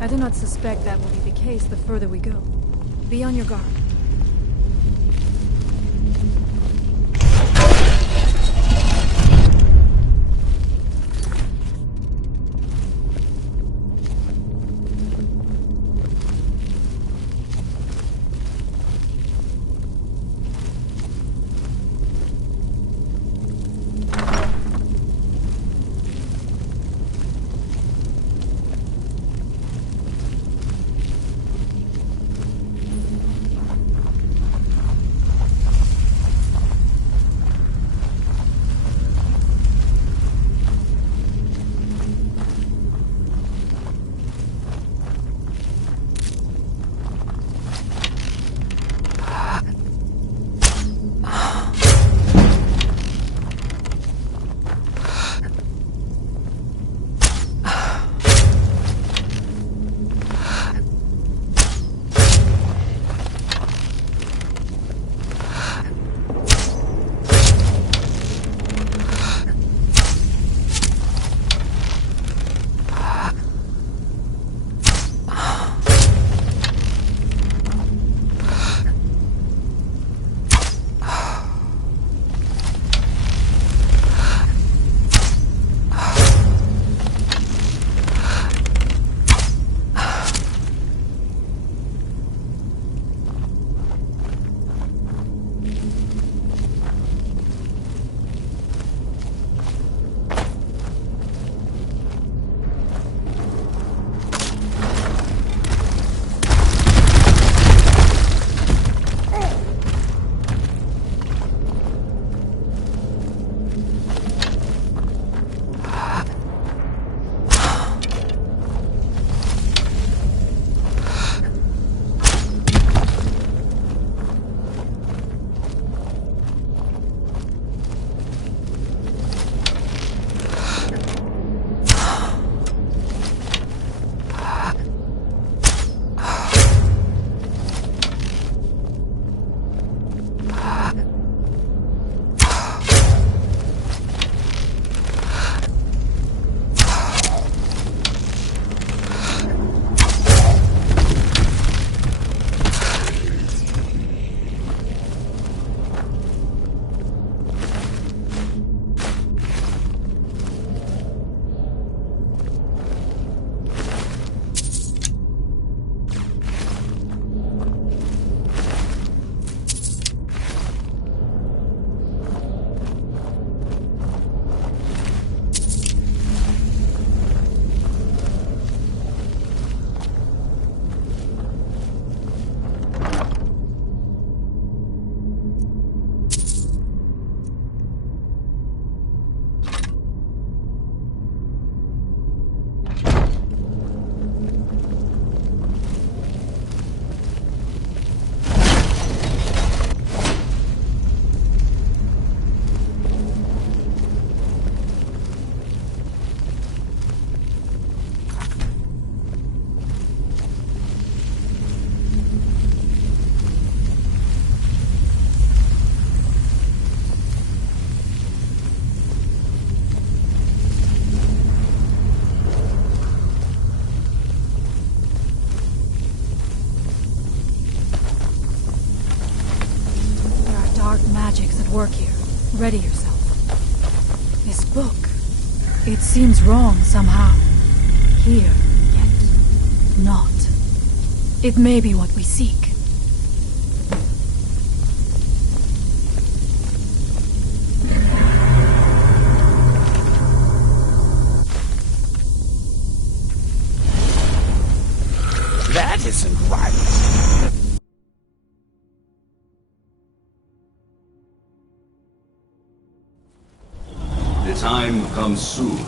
I do not suspect that will be the case the further we go. Be on your guard. work here. Ready yourself. This book. It seems wrong somehow. Here, yet not. It may be what we seek. That isn't right. The time comes soon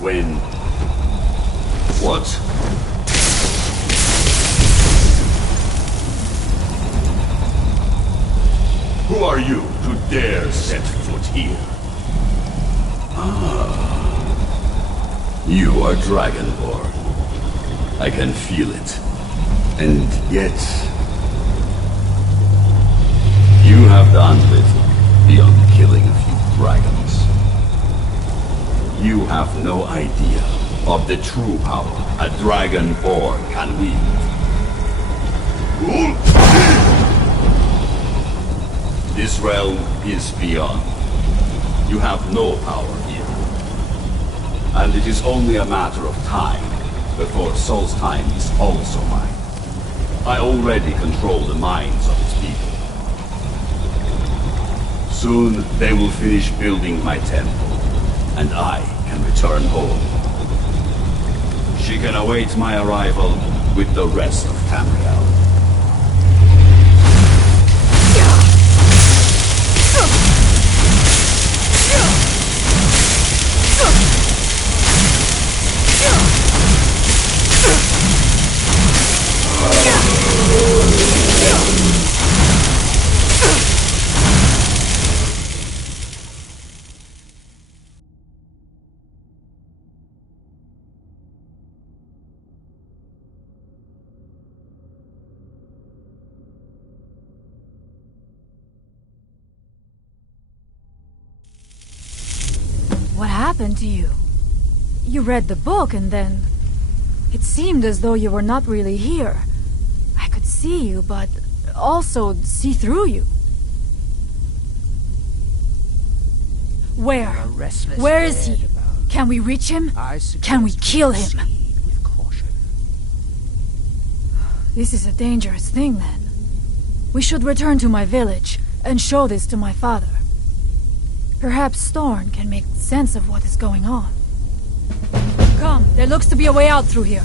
when... What? Who are you to dare set foot here? Ah. You are Dragonborn. I can feel it. And yet... You have done little beyond killing a few dragons. You have no idea of the true power a Dragonborn can wield. This realm is beyond. You have no power here. And it is only a matter of time before Solstheim is also mine. I already control the minds of its people. Soon they will finish building my temple, and I can return home. She can await my arrival with the rest of Tamriel. What happened to you? You read the book and then... It seemed as though you were not really here. I could see you, but also see through you. Where? Where is he? Can we reach him? Can we kill him? This is a dangerous thing, then. We should return to my village and show this to my father. Perhaps Thorn can make sense of what is going on. Come, there looks to be a way out through here.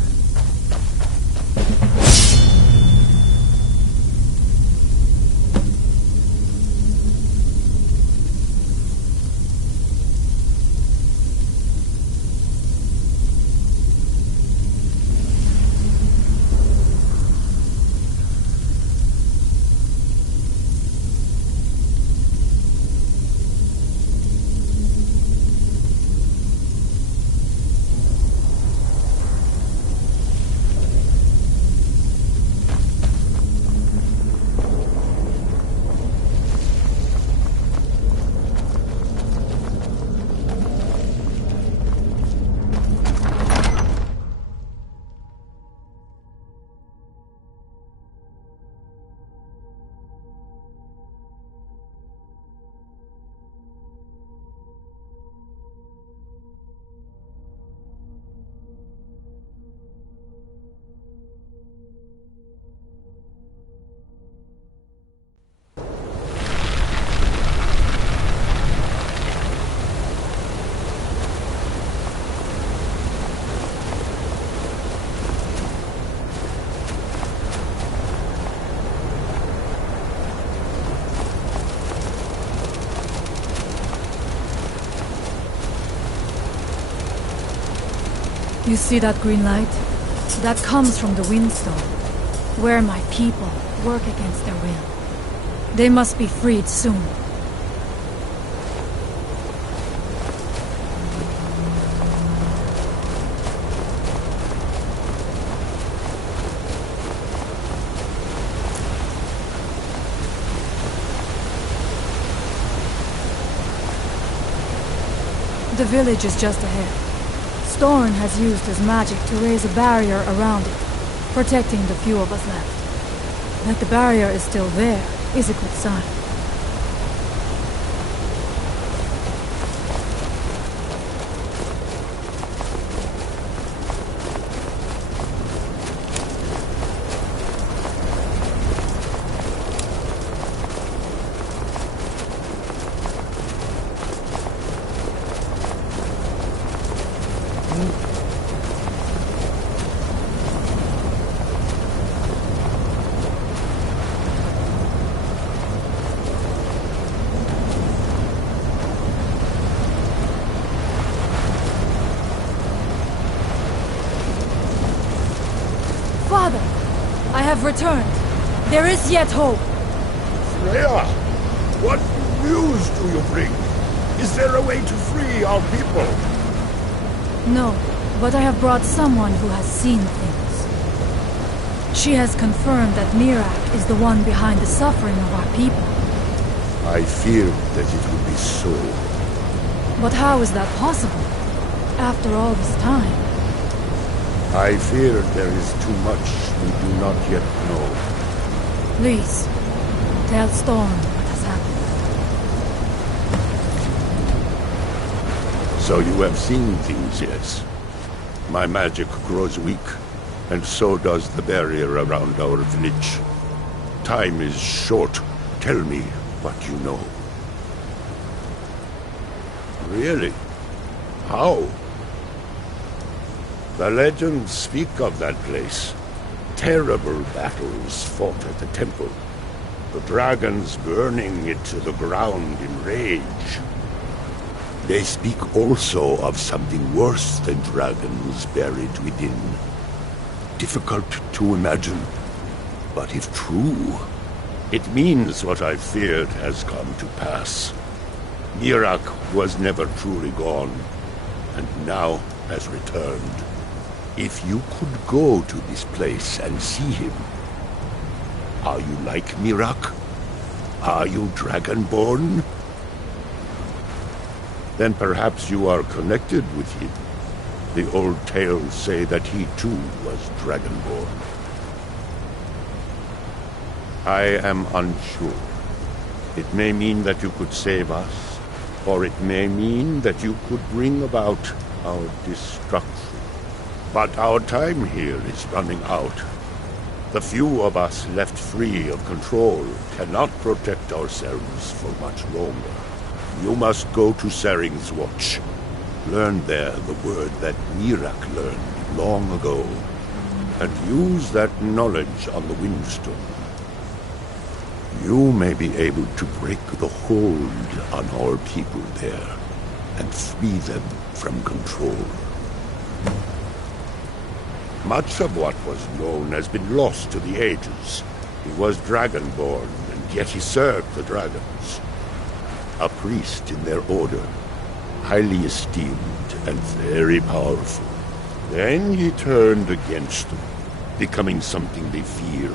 You see that green light? That comes from the Windstone, where my people work against their will. They must be freed soon. The village is just ahead. Storn has used his magic to raise a barrier around it, protecting the few of us left. That the barrier is still there is a good sign. Father, I have returned. There is yet hope. Freya, what news do you bring? Is there a way to free our people? No, but I have brought someone who has seen things. She has confirmed that Mirak is the one behind the suffering of our people. I feared that it would be so. But how is that possible? After all this time? I fear there is too much we do not yet know. Please, tell Storm what has happened. So you have seen things, yes? My magic grows weak, and so does the barrier around our village. Time is short. Tell me what you know. Really? How? The legends speak of that place. Terrible battles fought at the temple. The dragons burning it to the ground in rage. They speak also of something worse than dragons buried within. Difficult to imagine, but if true, it means what I feared has come to pass. Mirak was never truly gone, and now has returned. If you could go to this place and see him, are you like Mirak? Are you Dragonborn? Then perhaps you are connected with him. The old tales say that he too was Dragonborn. I am unsure. It may mean that you could save us, or it may mean that you could bring about our destruction. But our time here is running out. The few of us left free of control cannot protect ourselves for much longer. You must go to Saring's Watch. Learn there the word that Mirak learned long ago, and use that knowledge on the Windstone. You may be able to break the hold on our people there, and free them from control. Much of what was known has been lost to the ages. He was Dragonborn, and yet he served the dragons. A priest in their order, highly esteemed and very powerful. Then he turned against them, becoming something they feared.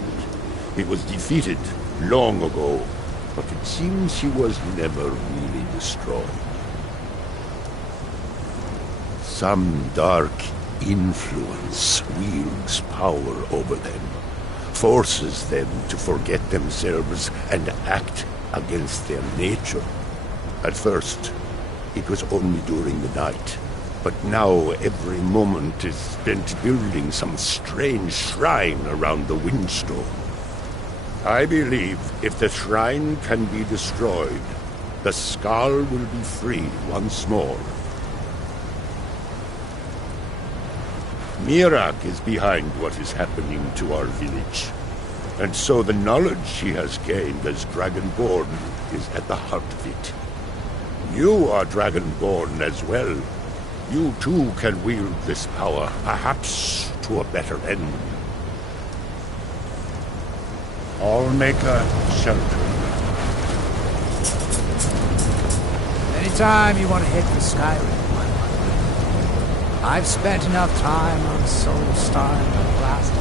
He was defeated long ago, but it seems he was never really destroyed. Some dark influence wields power over them, forces them to forget themselves and act against their nature. At first, it was only during the night, but now every moment is spent building some strange shrine around the Windstone. I believe if the shrine can be destroyed, the Skull will be freed once more. Mirak is behind what is happening to our village, and so the knowledge he has gained as Dragonborn is at the heart of it. You are Dragonborn as well. You too can wield this power, perhaps to a better end. I'll make a shelter. Anytime you want to hit for Skyrim, I've spent enough time on Soulstar to last